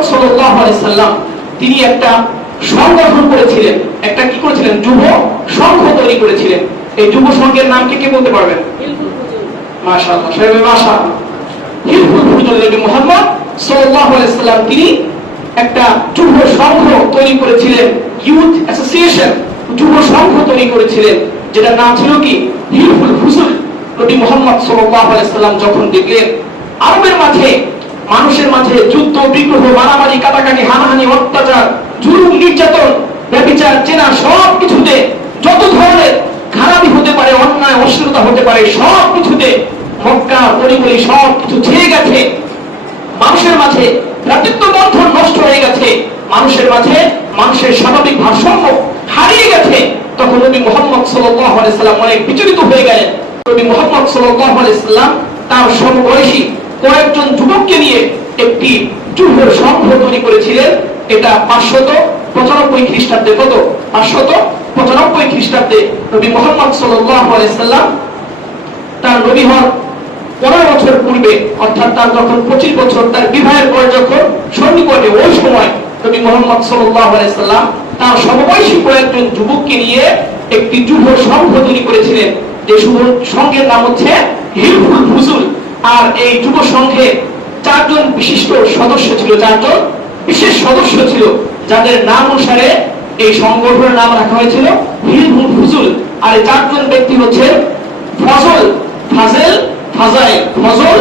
মুহাম্মদ সাল্লাল্লাহু আলাইহি সাল্লাম তিনি একটা সংগঠন করেছিলেন, একটা কি করেছিলেন, যুব সংঘ তৈরি করেছিলেন। এই যুব সংঘের নাম কে বলতে পারবেন? মাশাআল্লাহ, সবাই মাশাআল্লাহ। হিলফুল ফুজুল, নবী মুহাম্মদ সাল্লাল্লাহু আলাইহি সাল্লাম তিনি একটা যুব সংঘ তৈরি করেছিলেন, ইউথ অ্যাসোসিয়েশন, যুব সংঘ তৈরি করেছিলেন, যেটার নাম ছিল কি হিলফুল ফুজুল। নবী মুহাম্মদ সাল্লাল্লাহু আলাইহি সাল্লাম যখন দেখলেন আরবের মাঝে, মানুষের মাঝে যুদ্ধ বিগ্রহ, মারামারি, কাটাকাটি, হানাহানি, অত্যাচার, জুলুম, নির্যাতন, ব্যভিচার, জেনা, সব কিছুতে যত ধরনের খারাপি হতে পারে, অন্যায় অশ্লীলতা হতে পারে, সব কিছুতে মক্কা পরিমলি সব কিছু ছেয়ে গেছে। মানুষের মাঝে ভ্রাতৃত্ব বন্ধন নষ্ট হয়ে গেছে, মানুষের মাঝে মানুষের স্বাভাবিক ভারসাম্য হারিয়ে গেছে। তখন নবী মুহাম্মদ সাল্লাল্লাহু আলাইহি সাল্লাম অনেক বিচলিত হয়ে গেলেন। নবী মুহাম্মদ সাল্লাল্লাহু আলাইহি সাল্লাম তার সমবয়সী কয়েকজন যুবককে নিয়ে একটি যুব সংঘ তৈরি করেছিলেন। এটা 595 খ্রিস্টাব্দে, কত? 595 খ্রিস্টাব্দে নবী মুহাম্মদ সাল্লাল্লাহু আলাইহি সাল্লাম তার নবী হওয়ার 15 বছর পূর্বে, অর্থাৎ তার যখন 25 বছর, তার বিবাহের পর যখন সন্নিকটে, ওই সময় নবী মুহাম্মদ সাল্লাল্লাহু আলাইহি সাল্লাম তার সমবয়সী কয়েকজন যুবককে নিয়ে একটি যুব সংঘ তৈরি করেছিলেন, যে যুব সংঘের নাম হচ্ছে হিলফুল ফুজুল। আর এই যুব সংঘে 4 জন বিশিষ্ট সদস্য ছিল, 4 জন বিশেষ সদস্য ছিল, যাদের নাম অনুসারে এই সংগঠনের নাম রাখা হয়েছিল হিলফুল ফুজুল। আর এই 4 জন ব্যক্তি হচ্ছে ফজল, ফাজেল, ফাজাইল, ফজল,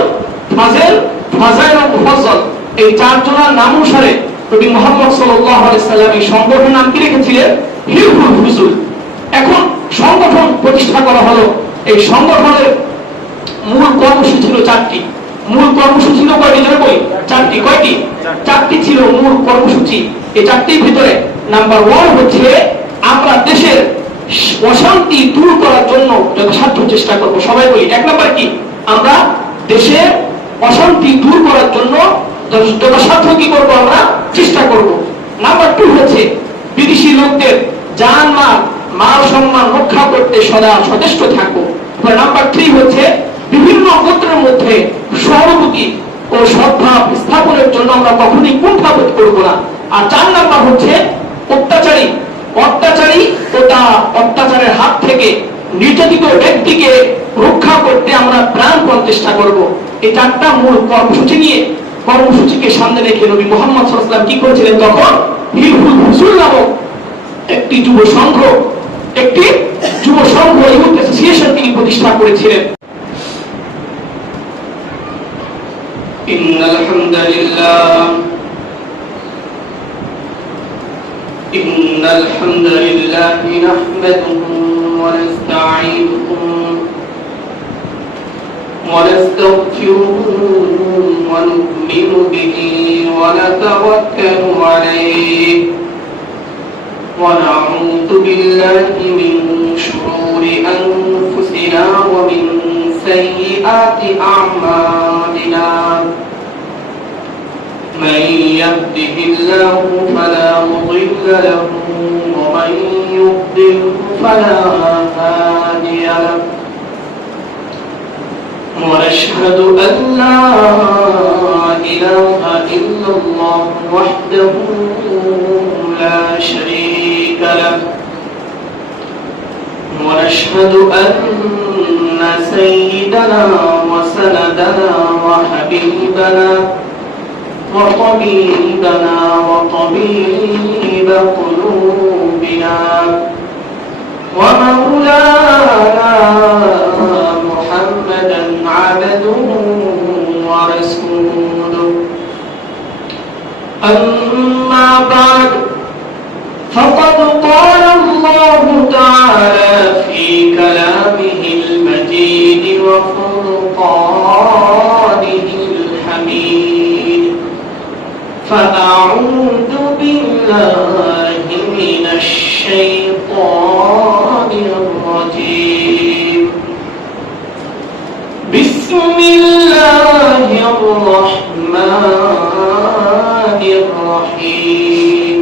ফাজেল, ফাজাইল ও মুফাজ্জল। এই 4 জনের নাম অনুসারে নবী মুহাম্মদ সাল্লাল্লাহু আলাইহি সাল্লাম এই সংগঠনের নাম কি রেখেছিলেন? হিলফুল ফুজুল। এখন সংগঠন প্রতিষ্ঠা করা হলো। এই সংগঠনের মূল কর্মসূচি ছিল 4টি। মূল কর্মসূচি ছিল কয়টি? জোরে বলি, 4টি। কয়টি? 4টি ছিল মূল কর্মসূচি। এই 4টির ভিতরে নাম্বার 1 হচ্ছে আমরা দেশের অশান্তি দূর করার জন্য যথাসাধ্য চেষ্টা করব। সবাই বলি, 1 নাম্বার কি? আমরা দেশের অশান্তি দূর করার জন্য যথাসাধ্য কি করব? আমরা চেষ্টা করব। নাম্বার 2 হচ্ছে বিদেশি লোকদের জানমাল, মাল সম্মান রক্ষা করতে সদা সচেষ্ট থাকবো। নাম্বার 3 হচ্ছে বিভিন্ন গোত্রের মধ্যে সহানুভূতি ও সদ্ভাব স্থাপনের জন্য আমরা কখনোই কুণ্ঠাবোধ করব না। আর 4 নাম্বার হচ্ছে অত্যাচারী ও তার অত্যাচারের হাত থেকে নির্যাতিত ব্যক্তিকে রক্ষা করতে আমরা প্রাণপণ চেষ্টা করব। এই 4টা মূল কর্মসূচি নিয়ে, কর্মসূচিকে সামনে রেখে নবী মুহাম্মদ সাল্লাল্লাহু আলাইহি সাল্লাম কি করেছিলেন? তখন হিলফুল ফুজুল নামক একটি যুব সংঘ ইউথ অ্যাসোসিয়েশন তিনি প্রতিষ্ঠা করেছিলেন। ইন্নাল হামদালিল্লাহ নাহমাদুহু ওয়া নাস্তাঈনুহু ওয়া নাস্তাগফিরুহু ওয়া নু'মিনু বিহি ওয়া নাতাওয়াক্কালু আলাইহি ওয়া না'উযু বিল্লাহি মিন শুরুরি আনফুসিনা ওয়া মিন সাইয়্যাতি আ'মালিনা। من يهده الله فلا مضل له ومن يضلل فلا هادي له ونشهد أن لا إله إلا الله وحده لا شريك له ونشهد أن سيدنا وسندنا وحبيبنا وطبيبنا وطبيب قلوبنا ومولانا محمدا عبده ورسوله. أما بعد فقد قال الله تعالى في كلامه المجيد وفرقانه الحميد: فأعوذ بالله من الشيطان الرجيم. بسم الله الرحمن الرحيم.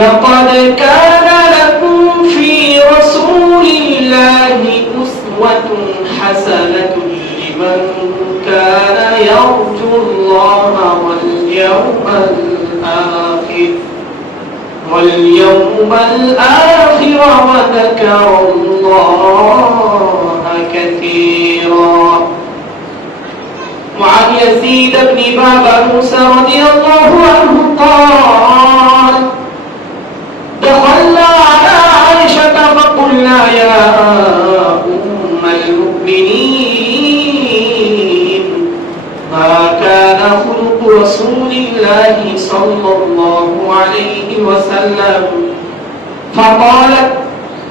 لقد كان لكم في رسول الله أسوة حسنة لمن كان يرجو الله واليوم واليوم الآخر وذكر الله كثيرا. وعن يزيد بن بابنوس رضي الله عنه قال دخلنا على عائشة فقلنا يا أم المؤمنين ما كان خلق رسول الله صلى الله عليه وسلم؟ فقالت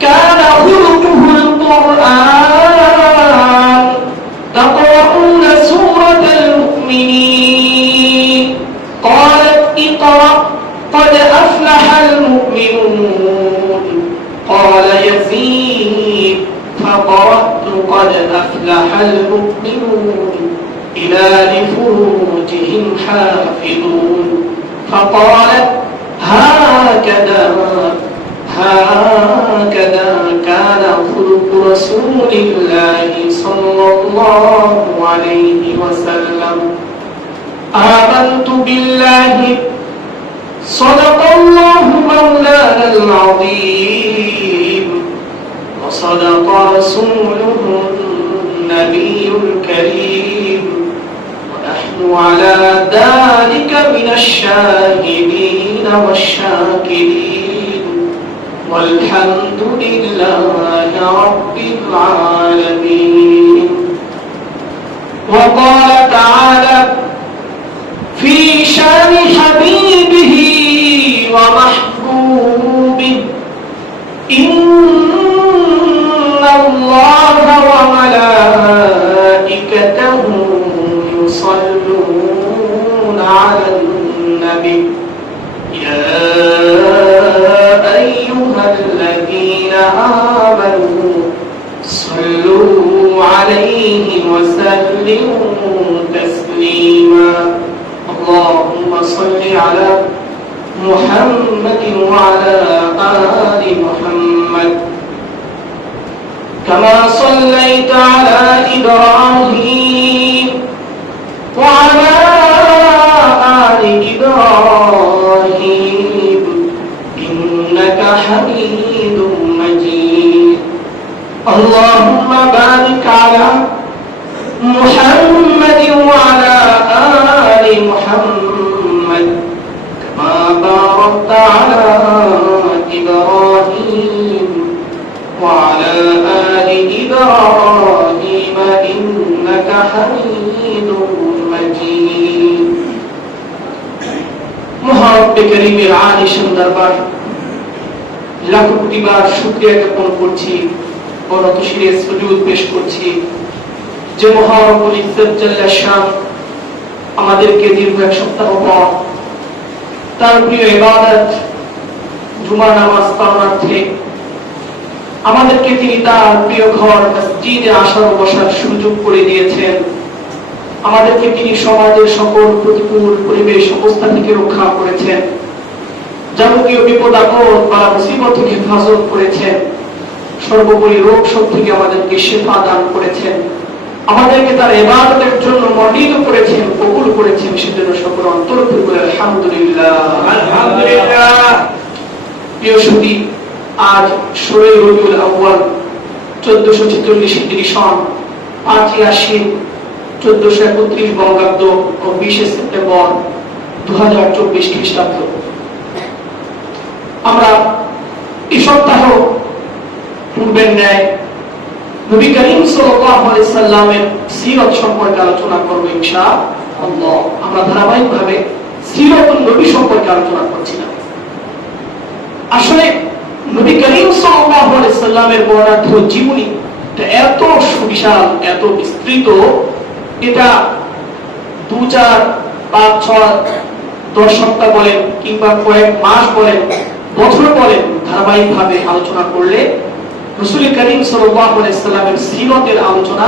كان خلقه القرآن تقرؤون سورة المؤمنين. قالت اقرأ قد أفلح المؤمنون. قال يزيد فقرأت قد أفلح المؤمنون إلى لفروجهم حافظون. فقالت هكذا كان خلق رسول الله صلى الله عليه وسلم. آمنت بالله صدق الله مولانا العظيم وصدق رسوله النبي الكريم ونحن على ذلك من الشاهدين والشاكرين والحمد لله رب العالمين. وقال تعالى في شان حبيبه ومحبوبه إن الله وملائكته يصلون على النبي يا أيها الذين آمنوا صلوا عليه وسلموا تسليما. اللهم صل على محمد وعلى آل محمد كما صليت على إبراهيم وعلى آل إبراهيم إنك حميد مجيد. اللهم بارك على محمد وعلى آل محمد كما باركت على إبراهيم وعلى آل إبراهيم إنك حميد مجيد. মহারব্ব করিমের আলিশান দরবার লাখো কোটি বার শুকরিয়া জ্ঞাপন করছি, অনত শিরে সুজুদ পেশ করছি যে মহারব্বুল ইজ্জত জাল্লা শান আমাদেরকে দীর্ঘ এক সপ্তাহ পর তার প্রিয় ইবাদত জুমার নামাজ পালনার্থে আমাদেরকে তিনি তার প্রিয় ঘর মসজিদে আসার ও বসার সুযোগ করে দিয়েছেন। আমাদেরকে তিনি সমাজের সকল প্রতিকূল পরিবেশ অবস্থা থেকে রক্ষা করেছেন, যাবতীয় বিপদ আপদ বা মুসিবত থেকে হেফাজত করেছেন, সর্বোপরি রোগ শোক থেকে আমাদেরকে শিফা দান করেছেন, আমাদেরকে তার ইবাদতের জন্য মনোনীত করেছেন, কবুল করেছেন। সেজন্য সকল অন্তর থেকে বলে আলহামদুলিল্লাহ আলহামদুলিল্লাহ। প্রিয় সুধী, আজ 16 রবিউল আউয়াল 1446 হিজরি সন 5 আশ্বিন 1431 বঙ্গাব্দ ও 20 সেপ্টেম্বর 2024 খ্রিস্টাব্দ। আমরা এই সপ্তাহ পূর্বের ন্যায় নবী করিম সাল্লাল্লাহু আলাইহি সাল্লামের সিরাত সম্পর্কে আলোচনা করব ইনশাআল্লাহ। আমরা ধারাবাহিকভাবে সিরাতুন নবী সম্পর্কে আলোচনা করছিলাম। আসলে নবী করিম সাল্লাল্লাহু আলাইহি সাল্লামের বর্ণাঢ্য জীবনী এত সুবিশাল, এত বিস্তৃত, এটা 2, 4, 5, 6, 10 সপ্তাহ বলেন কিংবা কয়েক মাস বলেন, বছর বলেন, ধারাবাহিকভাবে আলোচনা করলে রাসূল করিম সাল্লাল্লাহু আলাইহি সাল্লামের সিরাতের আলোচনা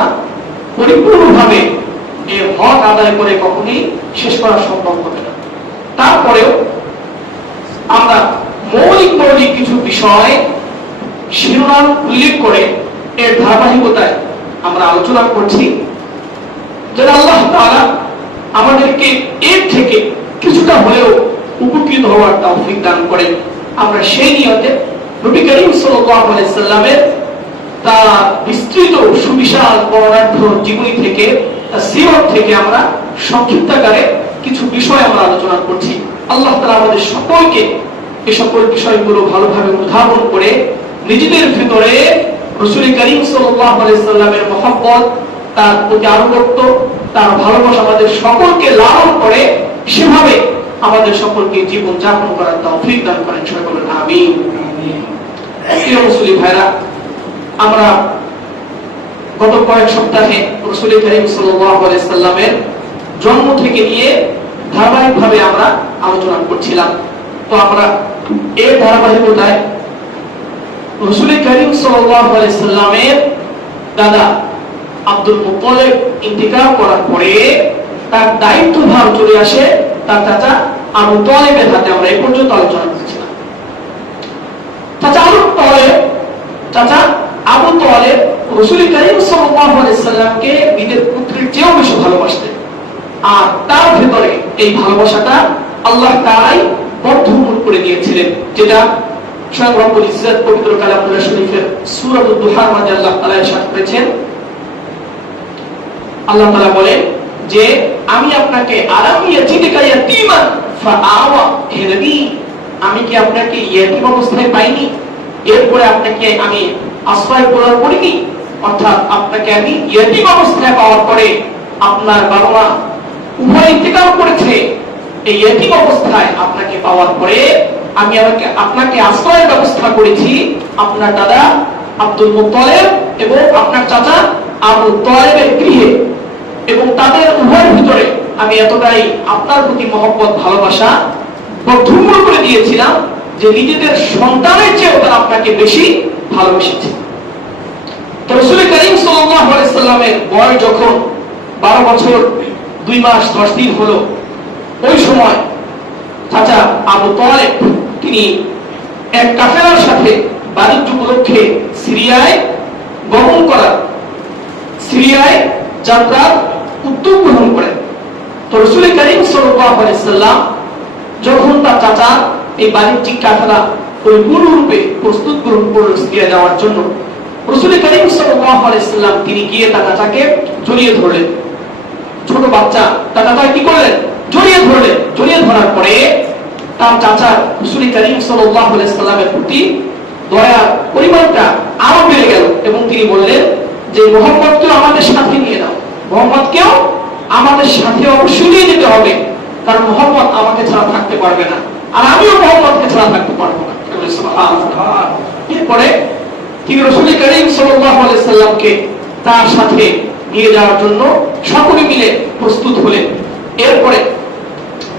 পরিপূর্ণভাবে এর হক আদায় করে কখনোই শেষ করা সম্ভব হবে না। তারপরেও আমরা মৌলিক কিছু বিষয় শিরোনাম উল্লেখ করে এর ধারাবাহিকতায় আমরা আলোচনা করছি, যেন আল্লাহ তাআলা আমাদেরকে এর থেকে কিছুটা হলেও উপকৃত হওয়ার তৌফিক দান করেন। আমরা সেই নিয়তে নবী করিম সাল্লাল্লাহু আলাইহি সাল্লামের তার বিস্তৃত সুবিশাল বর্ণাঢ্য জীবনী থেকে, তার সিরাত থেকে আমরা সংক্ষিপ্তাকারে কিছু বিষয় আমরা আলোচনা করছি। আল্লাহ তাআলা আমাদের সকলকে এই সকল বিষয়গুলো ভালোভাবে অনুধাবন করে নিজেদের ভিতরে রাসূল করিম সাল্লাল্লাহু আলাইহি সাল্লামের মহব্বত, তার প্রতি আনুগত্য, তার ভালোবাসা আমাদের সকলকে লালন করে সেভাবে আমাদের সকলকে জীবন যাপন করার তৌফিক দান করেন। সবাই বলেন আমিন। প্রিয় মুসলিম ভাইরা, আমরা গত কয়েক সপ্তাহে রাসূল করিম সাল্লাল্লাহু আলাইহি সাল্লামের জন্ম থেকে নিয়ে ধারাবাহিকভাবে আমরা আলোচনা করছিলাম। তো আমরা এই ধারাবাহিকতায় রাসূল করিম সাল্লাল্লাহু আলাইহি সাল্লামের দাদা আব্দুল মুত্তালিব ইন্তিকাল করার পরে তার দায়িত্বভার চলে আসে তার চাচা আবু তালেবের হাতে। আমরা এই পর্যন্ত আলোচনা করেছিলাম। চাচা আবু তালেব রাসূল করিম সাল্লাল্লাহু আলাইহি সাল্লামকে নিজের পুত্রের চেয়েও বেশি ভালোবাসতেন, আর তার ভেতরে এই ভালোবাসাটা আল্লাহ তাআলাই বদ্ধমূল করে দিয়েছিলেন, যেটা স্বয়ং রব্বুল ইজ্জত পবিত্র কালামুল্লাহ শরীফের সূরাতুদ দুহার মধ্যে আল্লাহ তাআলা ইরশাদ করেছেন। আল্লাহ তাআলা বলেন যে আমি আপনাকে আলাম ইয়াজিদকা ইয়াতীমান ফাআওয়া, হে নবী আমি কি আপনাকে ইয়াতীম অবস্থায় পাইনি, এরপরে আপনাকে আমি আশ্রয় প্রদান করিনি? অর্থাৎ আপনাকে আমি ইয়াতীম অবস্থায় পাওয়ার পরে আপনার বাবা মা উভয় ইন্তেকাল করেছে, এই ইয়াতীম অবস্থায় আপনাকে পাওয়ার পরে আমি আপনাকে আশ্রয়ের ব্যবস্থা করেছি আপনার দাদা আব্দুল মুত্তালিব এবং আপনার চাচা আবু তালেবের গৃহে, এবং তাদের উভয়ের ভিতরে আমি এতটাই আপনার প্রতি মহব্বত ভালোবাসা বদ্ধমূল করে দিয়েছিলাম যে নিজেদের সন্তানের চেয়েও তারা আপনাকে বেশি ভালোবেসেছে। তো রাসূল করিম সাল্লাল্লাহু আলাইহি সাল্লামের বয়স যখন 12 বছর 2 মাস 10 দিন হলো, ওই সময় চাচা আবু তালেব তিনি এক কাফেলার সাথে বাণিজ্য উপলক্ষে সিরিয়ায় যাত্রার উদ্যোগ গ্রহণ করেন। তো রাসূল করিম সাল্লাল্লাহু আলাইহি সাল্লাম যখন তার চাচা এই বাণিজ্যিক কাফেলা পরিপূর্ণরূপে প্রস্তুত গ্রহণ করলেন সিরিয়া যাওয়ার জন্য, রাসূল করিম সাল্লাল্লাহু আলাইহি সাল্লাম তিনি গিয়ে তার চাচাকে জড়িয়ে ধরলেন। ছোট বাচ্চা তার চাচা কি করলেন? জড়িয়ে ধরলেন। জড়িয়ে ধরার পরে তার চাচার রাসূল করিম সাল্লাল্লাহু আলাইহি সাল্লামের প্রতি দয়ার পরিমাণটা আরো বেড়ে গেল এবং তিনি বললেন যে মুহাম্মদকেও আমাদের সাথে নিয়ে নাও, মুহাম্মদকেও আমাদের সাথে অবশ্যই নিয়ে যেতে হবে, কারণ মুহাম্মদ আমাকে ছাড়া থাকতে পারবে না, আর আমিও মুহাম্মদকে ছাড়া থাকতে পারবো না। সুবহানাল্লাহ। এরপরে তিনি রাসূল করিম সাল্লাল্লাহু আলাইহি সাল্লামকে তার সাথে নিয়ে যাওয়ার জন্য সকলে মিলে প্রস্তুত হলেন। এরপরে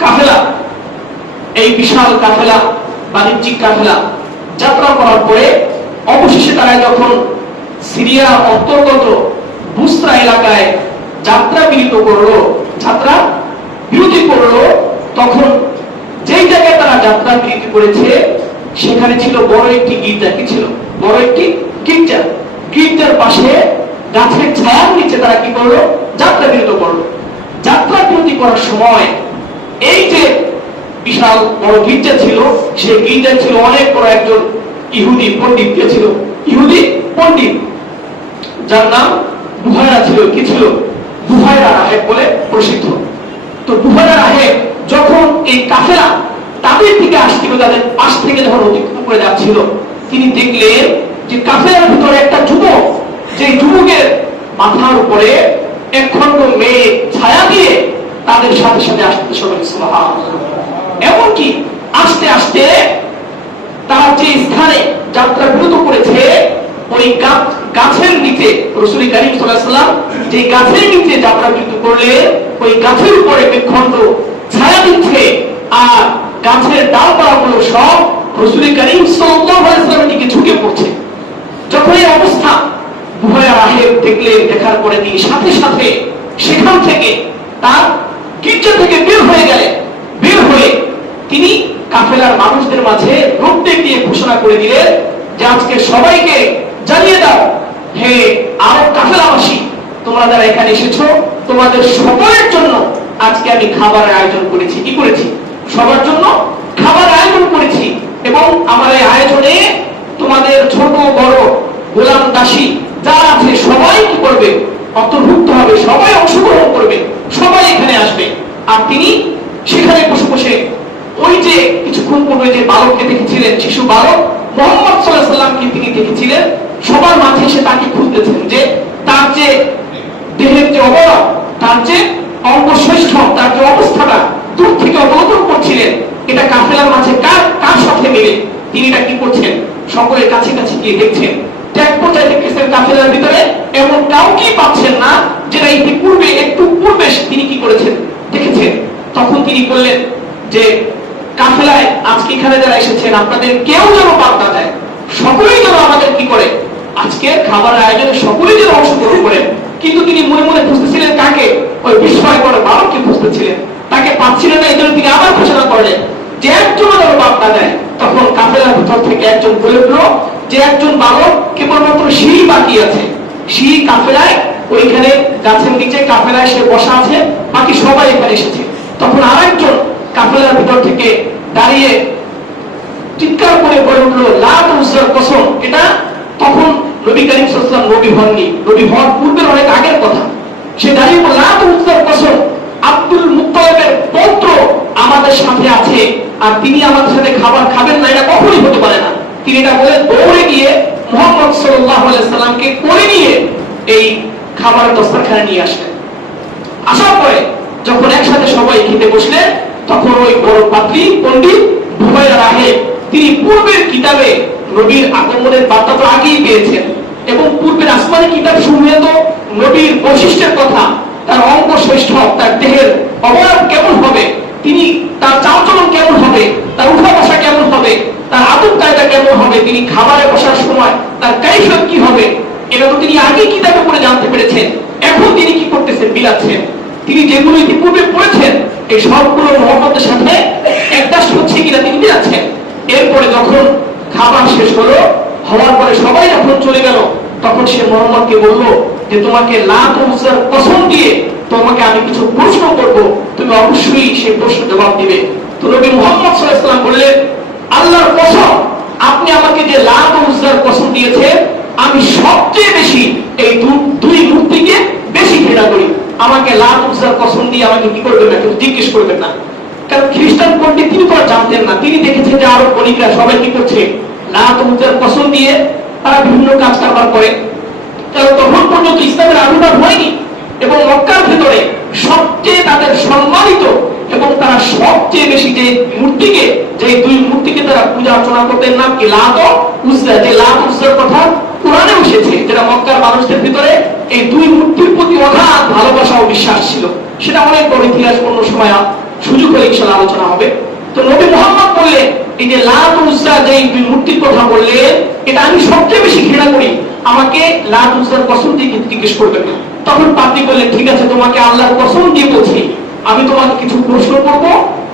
কাফেলা, এই বিশাল কাফেলা, বাণিজ্যিক কাফেলা যাত্রা করার পরে অবশেষে তারা যখন সিরিয়া অন্তর্গত বুসরা এলাকায় যাত্রা বিরতি করলো, তখন যেই জায়গায় তারা যাত্রা বিরতি করেছে সেখানে ছিল বড় একটি গির্জা। কি ছিল? বড় একটি গির্জা। গির্জার পাশে গাছের ছায়ার নিচে তারা কি করলো? যাত্রা বিরতি করলো। যাত্রা বিরতি করার সময় এই যে বিশাল বড় গির্জা ছিল, সেই গির্জা ছিল অনেক বড় একজন ইহুদি পণ্ডিত। কে ছিল? ইহুদি পণ্ডিত, যার নাম বুহায়রা ছিল। কি ছিল? বুহায়রা রাহেব বলে প্রসিদ্ধ। তো বুহায়রা রাহেব যখন এই কাফেলা তাদের দিকে আসছিল, তাদের পাশ থেকে যখন অতিক্রম করে যাচ্ছিল, তিনি দেখলেন যে কাফেলার ভিতরে একটা যুবক, যে যুবকের মাথার উপরে একখণ্ড মেঘ ছায়া দিয়ে তাদের সাথে সাথে আসতে শুরু করেছে। সুবহানাল্লাহ। এমনকি আস্তে আস্তে তারা যে স্থানে যাত্রা বিরত করেছে ওই গাছের নিচে রাসূল করিম সাল্লাল্লাহু আলাইহি ওয়াসাল্লাম যে গাছের নিচে যাত্রা বিরত করলে ওই গাছের উপরে একখণ্ড ছায়া দিচ্ছে, আর গাছের ডালপালাগুলো সব রাসূল করিম সাল্লাল্লাহু আলাইহি ওয়াসাল্লামের দিকে ঝুঁকে পড়ছে। যখন এই অবস্থা বুহায়রা রাহেব দেখলেন, দেখার পরে তিনি সাথে সাথে সেখান থেকে তার গির্জা থেকে বের হয়ে তিনি কাফেলার মানুষদের মাঝে রোদ্দুর দিয়ে ঘোষণা করে দিলেন যে আজকে সবাইকে জানিয়ে দাও, হে আরব কাফেলাবাসী, তোমরা যারা এখানে এসেছো, তোমাদের সকলের জন্য আজকে আমি খাবারের আয়োজন করেছি। কি করেছি? সবার জন্য খাবার আয়োজন করেছি, এবং আমার এই আয়োজনে তোমাদের ছোট বড় গোলাম দাসী যারা আছে সবাই কি করবে? অন্তর্ভুক্ত হবে, সবাই অংশগ্রহণ করবে, সবাই এখানে আসবে। আর তিনি সেখানে বসে বসে ওই যে কিছুক্ষণ পূর্বে যে বালককে দেখেছিলেন, শিশু বালক মুহাম্মদ সাল্লাল্লাহু আলাইহি ওয়াসাল্লামকে তিনি দেখেছিলেন, সবার মাঝে এসে তাকে খুঁজতেছেন যে তার যে দেহের যে অবয়ব, তার যে অঙ্গশ্রেষ্ঠ, তার যে অবস্থাটা দূর থেকে অবলোকন করছিলেন, এটা কাফেলার মাঝে কার সাথে মিলে তিনি এটা কি করছেন? সকলের কাছে কাছে গিয়ে দেখছেন। এক পর্যায়ে দেখতেছেন কাফেলার ভিতরে এমন কাউকে পাচ্ছেন না যেটা ইতিপূর্বে একটু পূর্বে তিনি কি করেছেন, দেখেছেন। তখন তিনি বললেন যে কাফেলায় আজকে এখানে যারা এসেছেন আপনাদের কেউ যেন বাদ না যায়, সকলেই যেন আমাদের কি করে আজকে খাবারের আয়োজনে সকলেই যেন অংশগ্রহণ করেন। কিন্তু তিনি মনে মনে খুঁজতেছিলেন কাকে? ওই বিস্ময়কর বালককে খুঁজতেছিলেন, তাকে পাচ্ছিলেন না। এই জন্য তিনি আবার ঘোষণা করলেন যে একজন যেন বাদ না যায়। তখন কাফেলার ভিতর থেকে একজন বলে উঠল যে একজন বালক কেবলমাত্র সেই বাকি আছে, সেই কাফেলায় ওইখানে গাছের নিচে কাফেলায় সে বসা আছে, বাকি সবাই এখানে এসেছে। তখন আরেকজন কাফেলার ভিতর থেকে দাঁড়িয়ে চিৎকার করে বলে উঠলো লাত উজ্জার কসম। এটা তখন নবী করিম সাল্লাল্লাহু আলাইহি ওয়াসাল্লাম নবী হননি, নবী হওয়ার পূর্বের অনেক আগের কথা। সে দাঁড়িয়ে বলল লাত উজ্জার কসম, আব্দুল মুত্তালিবের পৌত্র আমাদের সাথে আছে, আর তিনি আমাদের সাথে খাবার খাবেন না, এটা কখনোই হতে পারে না। তিনি এটা বলে দৌড়ে গিয়ে মুহাম্মদ সাল্লাল্লাহু আলাইহি সাল্লামকে কোলে নিয়ে এই খাবারের দস্তরখানে নিয়ে আসলেন। আসার পরে যখন একসাথে সবাই খেতে বসলেন, তখন ওই বড় পাত্রী পণ্ডিত ভুবাইরা রাহেব তিনি পূর্বের কিতাবে নবীর আগমনের বার্তা তো আগেই পেয়েছেন, এবং পূর্বের আসমানি কিতাব সমূহে তো নবীর বৈশিষ্ট্যের কথা, তার অঙ্গ শ্রেষ্ঠ, তার দেহের অবয়ব কেমন হবে, তিনি তার চালচলন কেমন হবে, তার উঠা বসা কেমন হবে, তার আদব কায়দা কেমন হবে, তিনি খাবারে বসার সময় তার কাইফিয়ত কি হবে, এটা তো তিনি আগেই কিতাবে পড়ে জানতে পেরেছেন। এখন তিনি কি করতেছেন? বিলাচ্ছেন। তিনি যেগুলো ইতিপূর্বে পড়েছেন এই সবগুলো মুহাম্মদের সাথে অ্যাডজাস্ট হচ্ছে কিনা তিনি বিলাচ্ছেন। এরপরে যখন খাবার শেষ হলো, হওয়ার পরে সবাই যখন চলে গেল, তখন সে মুহাম্মদকে বলল যে তোমাকে লাত উজ্জার কসম দিয়ে তোমাকে আমি কিছু প্রশ্ন করব, তুমি অবশ্যই সেই প্রশ্ন জবাব দিবে। তো নবী মুহাম্মদ সাল্লাল্লাহু আলাইহি ওয়াসাল্লাম বললেন আল্লাহর কসম, আপনি আমাকে যে লাত উজ্জার কসম দিয়েছেন, আমি সবচেয়ে বেশি এই দুই মূর্তিকে বেশি ঘৃণা করি। আমাকে লাত উজ্জার কসম দিয়ে আমাকে কি করবেন না, কেউ জিজ্ঞেস করবেন না। কারণ খ্রিস্টান পণ্ডিত তিনি তো জানতেন না, তিনি দেখেছেন যে আরব বণিকরা সবাই কি করছে, লাত উজ্জার কসম দিয়ে তারা বিভিন্ন কাজ কারবার করে। কারণ তখন পর্যন্ত ইসলামের আবির্ভাব হয়নি, এবং মক্কার ভেতরে সবচেয়ে তাদের সম্মানিত এবং তারা সবচেয়ে বেশি যে মূর্তিকে, যে দুই মূর্তিকে তারা পূজা অর্চনা করতেন, নাম কি লাত ও উজ্জা। যে লাত উজ্জার কথা কোরআনে এসেছে, যেটা মক্কার মানুষদের ভিতরে এই দুই মূর্তির প্রতি অগাধ ভালোবাসা ও বিশ্বাস ছিল। সেটা অনেক বড় ইতিহাস, অন্য সময় সুযোগ হলে ইনশাআল্লাহ আলোচনা হবে। তো নবী মুহাম্মদ বললেন এই যে লাত উজ্জা যে দুই মূর্তির কথা বললেন, এটা আমি সবচেয়ে বেশি ঘৃণা করি, আমাকে লাত উজ্জার কসম দিয়ে জিজ্ঞেস করবেন না। তখন পাত্রী বললেন ঠিক আছে, তোমাকে আল্লাহর কসম দিয়ে বলছি, আমি তোমাকে কিছু প্রশ্ন করব,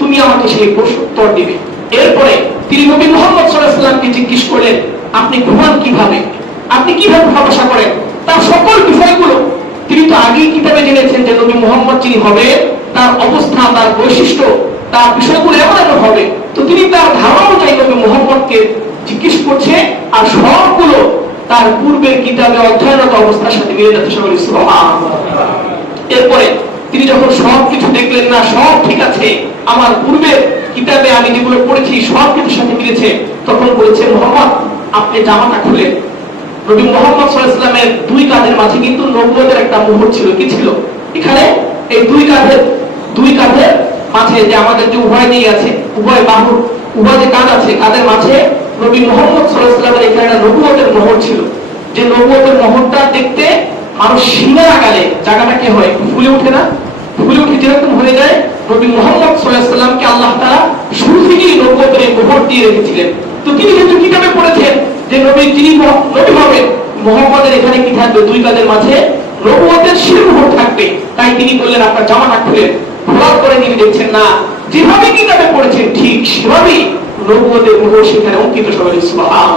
তুমি আমাকে সেই প্রশ্ন উত্তর দিবে। এরপরে তিনি নবী মুহাম্মদ সাল্লাল্লাহু আলাইহি ওয়াসাল্লামকে জিজ্ঞেস করলেন আপনি ঘুমান কিভাবে, আপনি কিভাবে ভাষা করেন, তার সকল বিষয়গুলো তিনি তো আগেই কিতাবে জেনেছেন যে নবী মুহাম্মদ যিনি হবে তার অবস্থা, তার বৈশিষ্ট্য, তার বিষয়গুলো এমন এমন হবে। তো তিনি তার ধারণা অনুযায়ী নবী মুহাম্মদকে জিজ্ঞেস করছে, আর সবগুলো তার পূর্বের কিতাবে অধ্যয়নরত অবস্থার সাথে মিলে যাচ্ছে। এরপরে তিনি যখন সবকিছু দেখলেন না, সব ঠিক আছে, আমার পূর্বের কিতাবে আমি যেগুলো পড়েছি সব কিছুর সাথে মিলেছে, তখন বলেছে মুহাম্মদ আপনি জামাটা খুলেন। নবী মুহাম্মদ সাল্লাল্লাহু আলাইহি ওয়াসাল্লামের দুই কাঁধের মাঝে কিন্তু নবুয়তের একটা মোহর ছিল। কি ছিল? এখানে এই দুই কাঁধের মাঝে যে আমাদের যে উভয় দিকে আছে, উভয় বাহু, উভয় যে কাঁধ আছে, কাঁধের মাঝে নবী মুহাম্মদ সাল্লাল্লাহু আলাইহি ওয়াসাল্লামের এখানে একটা নবুয়তের মোহর ছিল। যে নবুয়তের মোহরটা দেখতে মানুষ সীমা লাগালে জায়গাটা কি হয়, ফুলে ওঠে না? ফুলে উঠে যেরকম হয়ে যায়, নবী মুহাম্মদ সাল্লাল্লাহু আলাইহি ওয়াসাল্লামকে আল্লাহ তাআলা শুরু থেকেই নবুয়তের এই মোহর দিয়ে রেখেছিলেন। তো তিনি যেহেতু কিতাবে পড়েছেন যে নবী যিনি নবী হবেন, মুহাম্মদের এখানে কি থাকবে, দুই কাঁধের মাঝে নবুয়তের শিরমোহর থাকবে, তাই তিনি বললেন আপনার জামাটা খুলেন। খোলার পরে তিনি দেখছেন না, যেভাবে কিতাবে পড়েছেন ঠিক সেভাবেই নবুয়তের মোহর সেখানে অঙ্কিত। সবাই সুবহানাল্লাহ।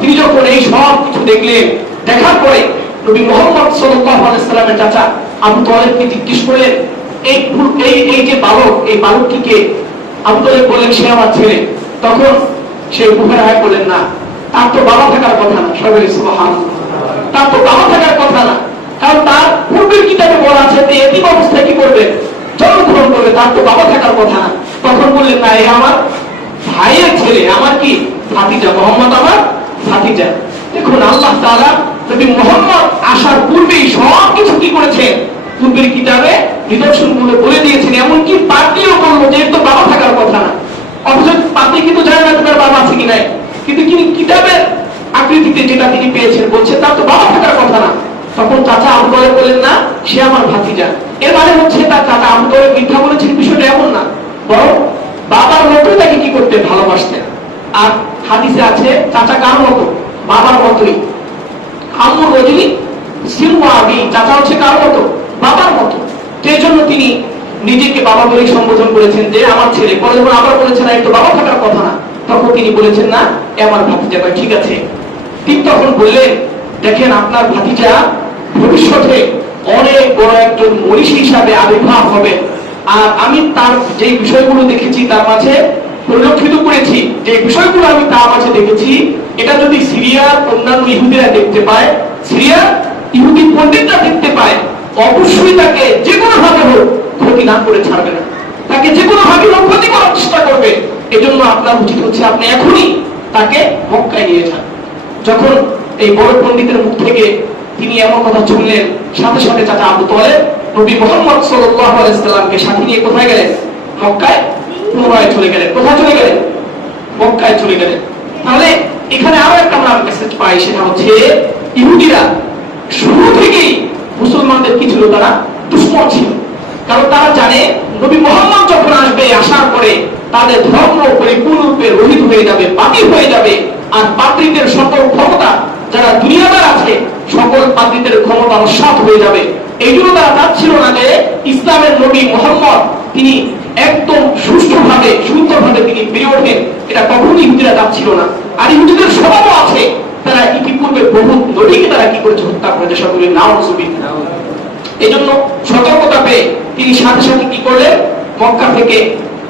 তিনি যখন এই সব কিছু দেখলেন, দেখার পরে নবী মুহাম্মদ সাল্লাল্লাহু আলাইহি ওয়াসাল্লামের চাচা আবু তালেবকে জিজ্ঞেস করলেন এই যে বালক, এই বালকটিকে আবু তালেব বললেন সে আমার ছেলে। তখন সে মুখের হায় বললেন না, তার তো বাবা থাকার কথা না। সবাই সুবহানাল্লাহ, তার তো বাবা থাকার কথা না, কারণ তার পূর্বের কিতাবে বলা আছে যে এতিম অবস্থায় কি করবে, জন্মগ্রহণ করবে, তার তো বাবা থাকার কথা না। তখন বললেন না, এ আমার ভাইয়ের ছেলে, আমার কি ভাতিজা, মোহাম্মদ আমার ভাতিজা। দেখুন আল্লাহ তাআলা নবী মুহাম্মদ আসার পূর্বেই সবকিছু কি করেছে, পূর্বের কিতাবে নিদর্শনগুলো বলে দিয়েছেন। এমনকি পাত্রীও বললো যে এর তো বাবা থাকার কথা না, অথচ পাত্রী কিন্তু জানে না তার বাবা আছে কি নাই, কিন্তু তিনি কিতাবের আকৃতিতে যেটা তিনি পেয়েছেন বলছে তার তো বাবা থাকার কথা না। তখন চাচা আবু তালেব বলেন না, সে আমার ভাতিজা। এর মানে হচ্ছে তার চাচা আবু তালেব মিথ্যা বলেছেন বিষয়টা এমন না, বরং বাবার মতোই তাকে কি করতেন, ভালোবাসতেন। আর হাদিসে আছে চাচা কার মতো, বাবার মতোই। আম্মু রজনী সিনওয়াবি, চাচা হচ্ছে কার মতো, বাবার মতো। সেই জন্য তিনি নিজেকে বাবা বলে সম্বোধন করেছেন যে আমার ছেলে। পরে যখন আবার বলেছেন এর তো বাবা থাকার কথা না, তখন তিনি বলেছেন না, এ আমার ভাতিজা। ঠিক আছে। তিনি তখন বললেন, দেখেন আপনার ভাতিজা ভবিষ্যতে অনেক বড় একজন মনীষী হিসাবে আবির্ভাব হবে। আর আমি তার যে বিষয়গুলো দেখেছি তার মাঝে পরিলক্ষিত করেছি, যে বিষয়গুলো আমি তার মাঝে দেখেছি, এটা যদি সিরিয়ার অন্যান্য ইহুদিরা দেখতে পায়, সিরিয়ার ইহুদি পণ্ডিতরা দেখতে পায়, অবশ্যই তাকে যে কোনো ভাবে হোক ক্ষতি না করে ছাড়বে না, তাকে যে কোনো ভাবে হোক ক্ষতি করার চেষ্টা করবে। এজন্য আপনার উচিত হচ্ছে আপনি এখনই তাকে মক্কায় নিয়ে যান। যখন এই বড় পণ্ডিতের মুখ থেকে তিনি এমন কথা শুনলেন, সাথে সাথে চাচা আবু তালেব নবী মুহাম্মদ সাল্লাল্লাহু আলাইহি সাল্লামকে সাথে নিয়ে কোথায় গেলেন, মক্কায় পুনরায় চলে গেলেন। কোথায় চলে গেলেন, মক্কায় চলে গেলেন। তাহলে এখানে আরো একটা আমরা মেসেজ পাই, সেটা হচ্ছে ইহুদিরা শুরু থেকেই মুসলমানদের কি ছিল, তারা দুশমন ছিল। কারণ তারা জানে নবী মুহাম্মদ যখন আসবে, আসার পরে তাদের ধর্ম পরিপূর্ণরূপে রহিত হয়ে যাবে, বাতিল হয়ে যাবে। আর পাদ্রীদের সকল ক্ষমতা, যারা দুনিয়াদার আছে, সকল পাদ্রীদের ক্ষমতা নস্যাৎ হয়ে যাবে। এই জন্য তারা চাচ্ছিল না যে ইসলামের নবী মুহাম্মদ তিনি একদম সুষ্ঠুভাবে সুন্দরভাবে তিনি বেড়ে ওঠেন, এটা কখনোই ইহুদিরা চাচ্ছিল না। আর ইহুদিদের স্বভাবও আছে, তারা ইতিপূর্বে বহু নবীকে তারা কি করেছে, হত্যা করেছে, সকলে নাউজুবিল্লাহ। এই জন্য সতর্কতা পেয়ে তিনি সাথে সাথে কি করলেন, মক্কা থেকে,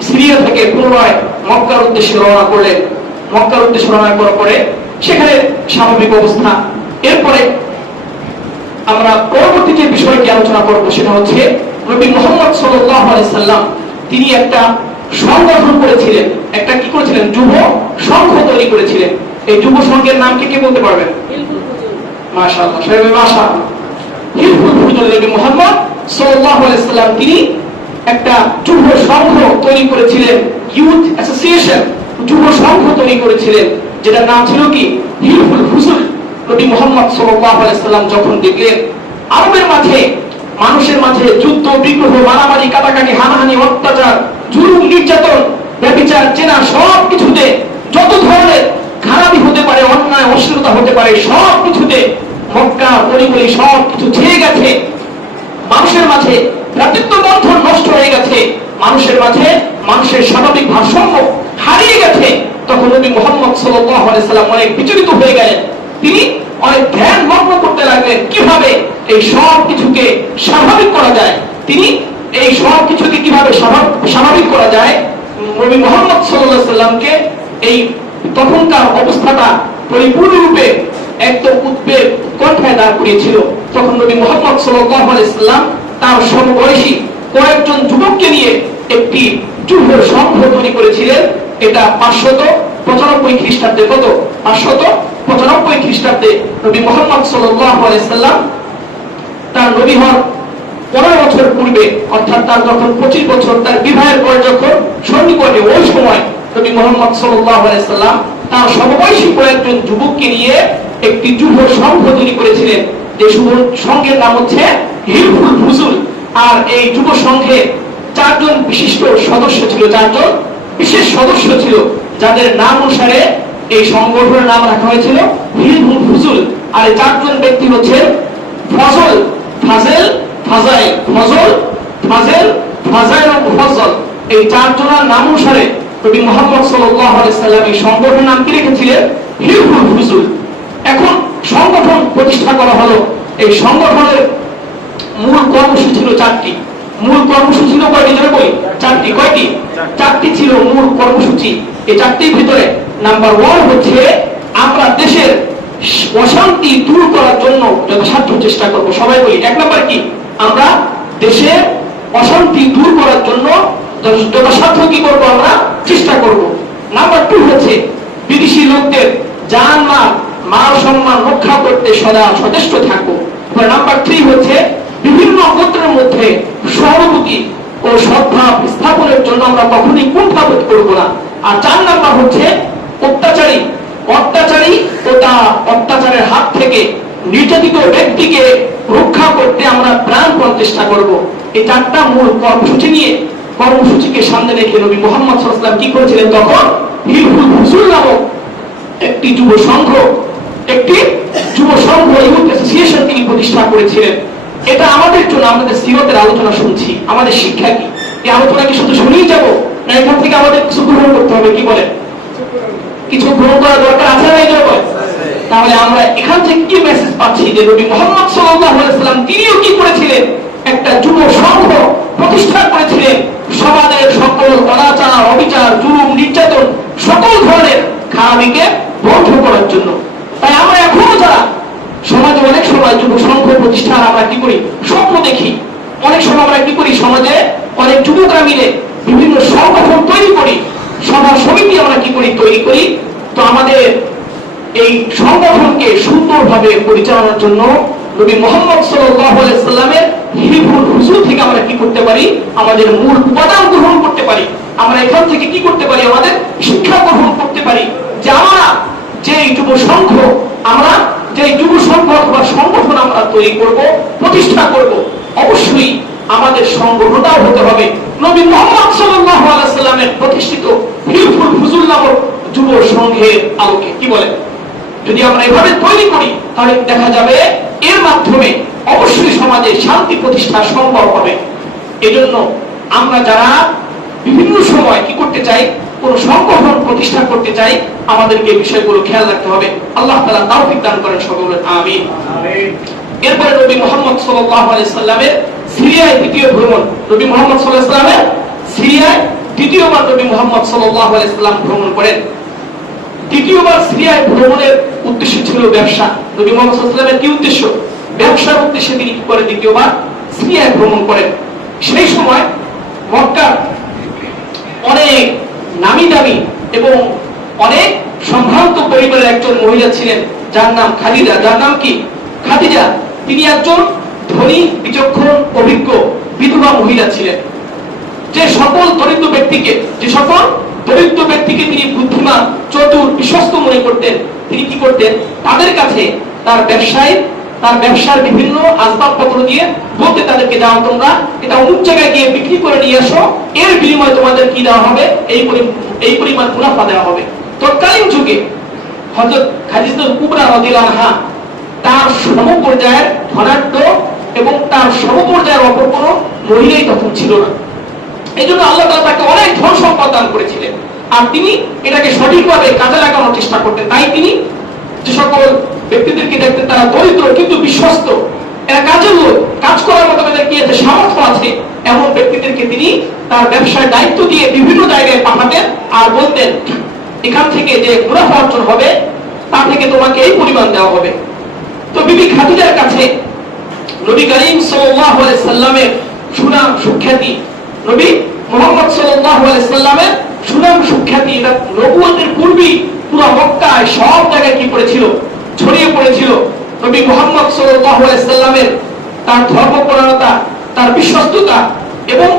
সিরিয়া থেকে পুনরায় মক্কার উদ্দেশ্যে রওনা করলেন। মক্কার উদ্দেশ্যে রওনা করার পরে সেখানে স্বাভাবিক অবস্থা। এরপরে আমরা পরবর্তী যে বিষয়টি আলোচনা করব সেটা হচ্ছে নবী মুহাম্মদ সাল্লাল্লাহু আলাইহি সাল্লাম তিনি একটা সংগঠন করেছিলেন, একটা কি করেছিলেন, যুব সংঘ তৈরি করেছিলেন। এই যুব সংঘের নাম কে বলতে পারবেন? মাশাআল্লাহ, সবাই মাশাআল্লাহ। হিলফুল ফুজুল, নবী মুহাম্মদ সাল্লাল্লাহু আলাইহি সাল্লাম তিনি একটা যুব সংঘ তৈরি করেছিলেন, ইউথ অ্যাসোসিয়েশন, যুব সংঘ তৈরি করেছিলেন, যেটার নাম ছিল কি, হিলফুল ফুজুল। নবী মুহাম্মদ সাল্লাল্লাহু আলাইহি সাল্লাম যখন দেখলেন আরবের মাঝে, মানুষের মাঝে যুদ্ধ বিগ্রহ, মারামারি, কাটাকাটি, হানাহানি, অত্যাচার, জুলুম, নির্যাতন, ব্যভিচার, জেনা, সব কিছুতে যত ধরনের খারাপি হতে পারে, অন্যায় অশ্লীলতা হতে পারে, সব কিছুতে মক্কা পরিমলি সব কিছু ছেয়ে গেছে। মানুষের মাঝে ভ্রাতৃত্ব বন্ধন নষ্ট হয়ে গেছে, মানুষের মাঝে মানুষের স্বাভাবিক ভারসাম্য হারিয়ে গেছে। তখন নবী মুহাম্মদ সাল্লাল্লাহু আলাইহি সাল্লাম অনেক বিচলিত হয়ে গেলেন। তিনি অনেক ধ্যান মগ্ন করতে লাগলেন কিভাবে এই সব কিছুকে স্বাভাবিক করা যায়, তিনি এই সব কিছুকে কিভাবে স্বাভাবিক করা যায়। নবী মুহাম্মদ সাল্লাল্লাহু আলাইহি সাল্লামকে এই তখনকার অবস্থাটা পরিপূর্ণরূপে একদম উদ্বেগ কণ্ঠে দাঁড় করিয়েছিল। তখন নবী মুহাম্মদ সাল্লাল্লাহু আলাইহি সাল্লাম তার সমবয়সী কয়েকজন যুবককে নিয়ে একটি যুব সংঘ তৈরি করেছিলেন। এটা 595 খ্রিস্টাব্দে, কত, 595 খ্রিস্টাব্দে নবী মুহাম্মদ সাল্লাল্লাহু আলাইহি সাল্লাম তার নবী হওয়ার 15 বছর পূর্বে, অর্থাৎ তার যখন 25 বছর, তার বিবাহের পরে যখন সন্নিকটে, ওই সময় নবী মুহাম্মদ সাল্লাল্লাহু আলাইহি সাল্লাম তার সমবয়সী কয়েকজন যুবককে নিয়ে একটি যুব সংঘ তৈরি করেছিলেন, যে যুব সংঘের নাম হচ্ছে হিলফুল ফুজুল। আর এই যুব সংঘে 4 জন বিশিষ্ট সদস্য ছিল, 4 জন বিশেষ সদস্য ছিল, যাদের নাম অনুসারে এই সংগঠনের নাম রাখা হয়েছিল হিলফুল ফুজুল। আর এই 4 জন ব্যক্তি হচ্ছেন ফজল, ফাজেল, ফাজাইল, ফজল, ফাজেল, ফাজাইল ও মুফাজ্জল। এই 4 জনের নাম অনুসারে নবী মুহাম্মদ সাল্লাল্লাহু আলাইহি সাল্লাম এই সংগঠনের নাম কি রেখেছিলেন, হিলফুল ফুজুল। এখন সংগঠন প্রতিষ্ঠা করা হলো। এই সংগঠনের মূল কর্মসূচি ছিল 4টি। মূল কর্মসূচি ছিল কয়টি জন্য বলি? চারটি। কয়টি? চারটি ছিল মূল কর্মসূচি। এই চারটির ভিতরে নাম্বার 1 হচ্ছে আমরা দেশের অশান্তি দূর করার জন্য যথাসাধ্য চেষ্টা করব। সবাই বলি 1 নাম্বার কি? আমরা দেশের অশান্তি দূর করার জন্য যথাসাধ্য কি করব? আমরা চেষ্টা করব। নাম্বার 2 হচ্ছে বিদেশি লোকদের জানমাল মাল সম্মান রক্ষা করতে সদা সচেষ্ট থাকবো। নাম্বার 3 হচ্ছে বিভিন্ন গোত্রের মধ্যে সহানুভূতি ও সদ্ভাব স্থাপনের জন্য আমরা কখনোই কুণ্ঠাবোধ করব না। আর 4 নাম্বার হচ্ছে অত্যাচারী ও তার অত্যাচারের হাত থেকে নির্যাতিত ব্যক্তিকে রক্ষা করতে আমরা প্রাণপণ চেষ্টা করব। এই 4টা মূল কর্মসূচি নিয়ে কর্মসূচিকে সামনে রেখে নবী মুহাম্মদ সাল্লাল্লাহু আলাইহি ওয়াসাল্লাম কি করেছিলেন? তখন হিলফুল ফুসুল নামক একটি যুব সংঘ ইউথ অ্যাসোসিয়েশন তিনি প্রতিষ্ঠা করেছিলেন। এটা আমাদের জন্য, আমাদের সিরাতের আলোচনা শুনছি, আমাদের শিক্ষা কি? এই আলোচনা কি শুধু শুনেই যাব, না এখান থেকে আমাদের কিছু গ্রহণ করতে হবে? কি বলেন? কিছু গ্রহণ করা দরকার আছে না? এই তাহলে আমরা এখান থেকে কি মেসেজ পাচ্ছি? যে নবী মুহাম্মদ সাল্লাল্লাহু আলাইহি ওয়াসাল্লাম তিনিও কি করেছিলেন? একটা যুব সংঘ প্রতিষ্ঠা করেছিলেন সমাজের সকল অনাচার, অবিচার, জুলুম, নির্যাতন, সকল ধরনের খারাপিকে বন্ধ করার জন্য। তাই আমরা এখনো যারা সমাজে অনেক সময় যুব সংঘ প্রতিষ্ঠান আমরা কি করি? স্বপ্ন দেখি। অনেক সময় আমরা কি করি? সমাজে অনেক যুবকরা মিলে বিভিন্ন সংগঠন তৈরি করি, সভা সমিতি আমরা কি করি? তৈরি করি। তো আমাদের এই সংগঠনকে সুন্দরভাবে পরিচালনার জন্য নবী মুহাম্মদ সাল্লাল্লাহু আলাইহি ওয়াসাল্লামের হিলফুল ফুসুল থেকে আমরা কি করতে পারি? আমাদের মূল উপাদান গ্রহণ করতে পারি। আমরা এখান থেকে কি করতে পারি? আমাদের শিক্ষা গ্রহণ করতে পারি যে আমরা যে যুব সংঘ অথবা সংগঠন আমরা তৈরি করব, প্রতিষ্ঠা করব, অবশ্যই আমাদের সংগঠনটাও হতে হবে নবী মুহাম্মদ সাল্লাল্লাহু আলাইহি ওয়াসাল্লামের প্রতিষ্ঠিত হিলফুল ফুসুল নামক যুব সংঘের আলোকে। কি বলেন? যদি আমরা এভাবে তৈরি করি তাহলে দেখা যাবে এর মাধ্যমে অবশ্যই সমাজে শান্তি প্রতিষ্ঠা সম্ভব হবে। এজন্য আমরা যারা বিভিন্ন সময় কি করতে চাই? কোন সংগঠন প্রতিষ্ঠা করতে চাই, আমাদেরকে বিষয়গুলো খেয়াল রাখতে হবে। আল্লাহ তাআলা তৌফিক দান করেন সকলে, আমিন। এরপরে নবী মুহাম্মদ সাল্লাল্লাহু আলাইহি ওয়াসাল্লামের সিরিয়ায় দ্বিতীয় ভ্রমণ। নবী মুহাম্মদ সাল্লাল্লাহু আলাইহি ওয়াসাল্লামের সিরিয়ায় দ্বিতীয়বার নবী মুহাম্মদ সাল্লাল্লাহু আলাইহি ওয়াসাল্লাম ভ্রমণ করেন। দ্বিতীয়বার সিরিয়ায় ভ্রমণের উদ্দেশ্য ছিল ব্যবসা। নবী মুহাম্মদ সাল্লাল্লাহু আলাইহি ওয়াসাল্লামের কি উদ্দেশ্য? ব্যবসার উদ্দেশ্যে তিনি কি করেন? দ্বিতীয়বার সিরিয়ায় ভ্রমণ করেন। সেই সময় মক্কার অনেক নামি দামি এবং অনেক সম্ভ্রান্ত পরিবারের একজন মহিলা ছিলেন, যার নাম খাদিজা। যার নাম কি? খাদিজা। তিনি একজন ধনী, বিচক্ষণ, অভিজ্ঞ বিধবা মহিলা ছিলেন। যে সকল দরিদ্র ব্যক্তিকে তিনি বুদ্ধিমান, চতুর, বিশ্বস্ত মনে করতেন। তিনি কি করতেন? তাদের কাছে তার ব্যবসার বিভিন্ন আসবাবপত্র দিয়ে বলতে তাদেরকে, যাও তোমরা এটা অমুক জায়গায় গিয়ে বিক্রি করে নিয়ে আসো, এর বিনিময়ে তোমাদের কি দেওয়া হবে? এই পরিমাণ মুনাফা দেওয়া হবে। তৎকালীন যুগে হযরত খাদিজাতুল কুবরা রাদিয়াল্লাহু আনহা তার সমপর্যায়ের ধনাঢ্য এবং তার সমপর্যায়ের অপর কোন মহিলাই তখন ছিল না। এই জন্য আল্লাহ তাআলা তাকে অনেক ধন সম্পদ দান করেছিলেন, আর তিনি এটাকে সঠিকভাবে কাজে লাগানোর চেষ্টা করতেন। তাই তিনি যে সকল ব্যক্তিদেরকে দেখতেন তারা দরিদ্র কিন্তু বিশ্বস্ত, এরা কাজের লোক, কাজ করার মতো তাদের কি আছে? সামর্থ্য আছে, এমন ব্যক্তিদেরকে তিনি তার ব্যবসার দায়িত্ব দিয়ে বিভিন্ন জায়গায় পাঠাতেন আর বলতেন, এখান থেকে যে মুনাফা অর্জন হবে তা থেকে তোমাকে এই পরিমাণ দেওয়া হবে। তো বিবি খাদিজার কাছে নবী করিম সাল্লাল্লাহু আলাইহি সাল্লামের সুনাম সুখ্যাতি, নবী মুহাম্মদ সাল্লাল্লাহু আলাইহি সাল্লামের সুনাম সুখ্যাতি, এটা নবুয়তের পূর্বেই পুরো মক্কায় সব জায়গায় কি করেছিল? ছড়িয়ে পড়েছিল। নবী মুহাম্মদ সাল্লাল্লাহু আলাইহি সাল্লামের তার ধর্মপরায়ণতা, তার বিশ্বস্ততা এবং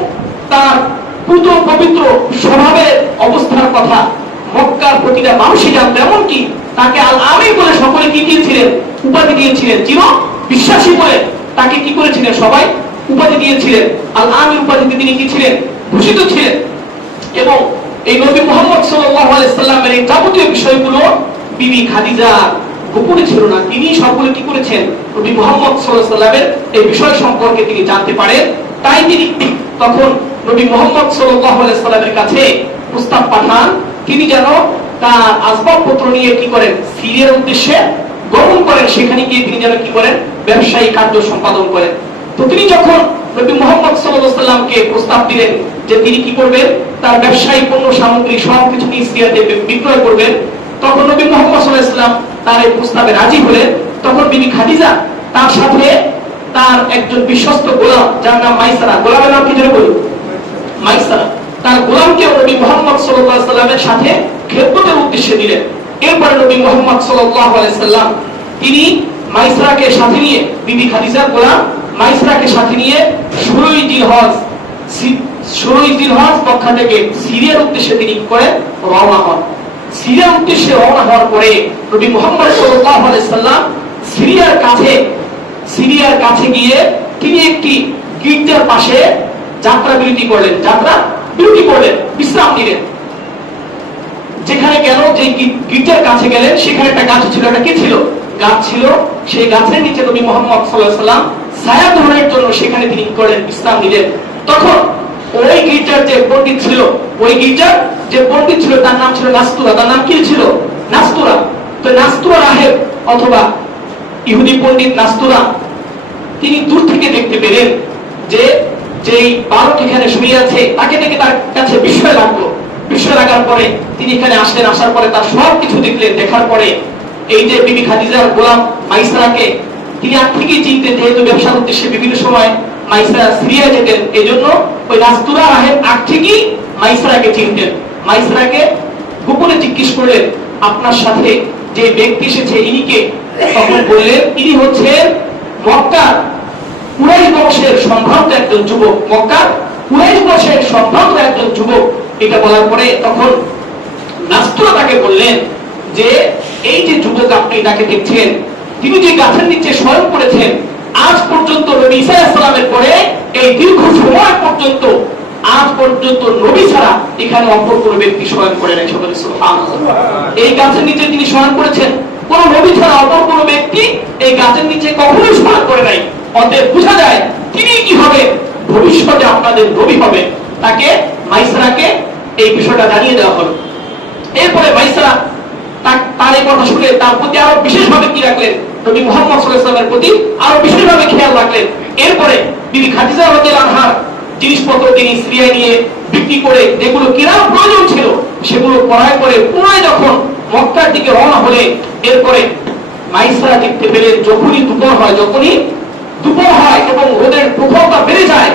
তার পুত পবিত্র স্বভাবের অবস্থার কথা মক্কার প্রতিটা মানুষই জানতো। এমনকি তাকে আল আমিন বলে সকলে কি দিয়েছিলেন? উপাধি দিয়েছিলেন। চির বিশ্বাসী বলে তাকে কি করেছিলেন? সবাই উপাধি দিয়েছিলেন। আল আমিন উপাধিতে তিনি কি ছিলেন? ভূষিত ছিলেন। এবং এই নবী মুহাম্মদ সাল্লাল্লাহু আলাইহি সাল্লামের এই যাবতীয় বিষয়গুলো বিবি খাদিজা গোপনে ছিল না। তিনি সকলে কি করেছেন? নবী মুহাম্মদ সাল্লাল্লাহু আলাইহি সাল্লামের এই বিষয় সম্পর্কে তিনি জানতে পারেন। তাই তিনি তখন নবী মুহাম্মদ সাল্লাল্লাহু আলাইহি সাল্লামের কাছে প্রস্তাব পাঠান, তিনি যেন তার আসবাবপত্র নিয়ে কি করেন? সিরিয়ার উদ্দেশ্যে গমন করেন। সেখানে গিয়ে তিনি যেন কি করেন? ব্যবসায়িক কার্য সম্পাদন করেন। তো তিনি যখন নবী মুহাম্মদ সাল্লাল্লাহু আলাইহি ওয়াসাল্লামকে প্রস্তাব দিলেন যে তিনি কি করবেন, তার ব্যবসায়িক পণ্য সামগ্রী সবকিছু নিয়ে সিরিয়াতে বিক্রয় করবেন। তখন নবী মুহাম্মদ সাল্লাল্লাহু আলাইহি ওয়াসাল্লাম তার এই প্রস্তাবে রাজি হলেন। তখন বিবি খাদিজা তার সাথে তার একজন বিশ্বস্ত গোলাম, যার নাম মাইসারা, গোলামের নাম কি যেন বলি, মাইসারা, তার গোলামকে নবী মুহাম্মদ সাল্লাল্লাহু আলাইহি ওয়াসাল্লামের সাথে খেদমতের উদ্দেশ্যে দিলেন। এরপরে নবী মুহাম্মদ সাল্লাল্লাহু আলাইহি ওয়াসাল্লাম তিনি মাইসারাকে সাথে নিয়ে, বিবি খাদিজার গোলাম মাইসারাকে সাথে নিয়ে 16ই জিলহজ পক্ষা থেকে সিরিয়ার উদ্দেশ্যে তিনি করে রওনা হন। সিরিয়ার উদ্দেশ্যে রওনা হওয়ার পরে নবী মুহাম্মদ সাল্লাল্লাহু আলাইহি ওয়াসাল্লাম সিরিয়ার কাছে গিয়ে তিনি একটি গির্জার পাশে যাত্রা বিরতি করলেন, বিশ্রাম নিলেন। যেখানে গেল, যে গির্জার কাছে গেলেন, সেখানে একটা গাছ ছিল। একটা কি ছিল? গাছ ছিল। সেই গাছের নিচে নবী মুহাম্মদ সাল্লাল্লাহু আলাইহি ওয়াসাল্লাম ছায়া গ্রহণের জন্য সেখানে তিনি করলেন, বিশ্রাম নিলেন। তখন ওই গির্জার যে পণ্ডিত ছিল, তার নাম ছিল নাস্তুরা। তার নাম কি ছিল? নাস্তুরা। তো নাস্তুরা রাহেব অথবা ইহুদি পণ্ডিত নাস্তুরা, তিনি দূর থেকে দেখতে পেলেন যে যেই বালক এখানে শুয়ে আছে, তাকে দেখে তার কাছে বিস্ময় লাগলো। বিস্ময় লাগার পরে তিনি এখানে আসলেন। আসার পরে তার সব কিছু দেখলেন। দেখার পরে এই যে বিবি খাদিজার গোলাম মাইসারাকে তিনি আগ থেকেই চিনতেন, যেহেতু ব্যবসার উদ্দেশ্যে বিভিন্ন সময় মাইসারা সিরিয়া যেতেন, এই জন্য ওই নাস্তুরা রাহেব আগ থেকেই মাইসারাকে চিনতেন। মাইসারাকে গোপনে জিজ্ঞেস করলেন, আপনার সাথে যে ব্যক্তি এসেছে ইনি কে? তখন বললেন, ইনি হচ্ছেন মক্কার কুরাইশ বংশের সম্ভ্রান্ত একজন যুবক। এটা বলার পরে তখন নাস্তুরা তাকে বললেন যে এই যে যুবক আপনি তাকে দেখছেন, তিনি যে গাছের নিচে শয়ন করেছেন, আজ পর্যন্ত নবী ঈসা আলাইহিস সালামের পরে এই দীর্ঘ সময় পর্যন্ত আজ পর্যন্ত নবী ছাড়া এখানে অপর কোন ব্যক্তি শয়ন করে নাই। সকলে সুবহানাল্লাহ। এই গাছের নিচে তিনি শয়ন করেছেন, কোন নবী ছাড়া অপর কোন ব্যক্তি এই গাছের নিচে কখনোই শয়ন করে নাই। অতএব বোঝা যায় তিনি কি হবে, ভবিষ্যতে আপনাদের নবী হবে। তাকে মাইসারাকে এই বিষয়টা জানিয়ে দেওয়া হলো। এরপরে মাইসারা তার এই কথা শুনে তার প্রতি আরো বিশেষভাবে কি রাখলেন, নবী মুহাম্মদ সাল্লাল্লাহু আলাইহি ওয়াসাল্লামের প্রতি আরো বিশেষভাবে খেয়াল রাখলেন। এরপরে বিবি খাদিজা রাদিয়াল্লাহু আনহার জিনিসপত্র তিনি সিরিয়ায় নিয়ে বিক্রি করে যেগুলো কেনার প্রয়োজন ছিল সেগুলো ক্রয় করে পুনরায় যখন মক্কার দিকে রওনা হলে, এরপরে মাইসারা দেখতে পেলেন যখনই দুপুর হয় এবং রোদের প্রখরতা বেড়ে যায়,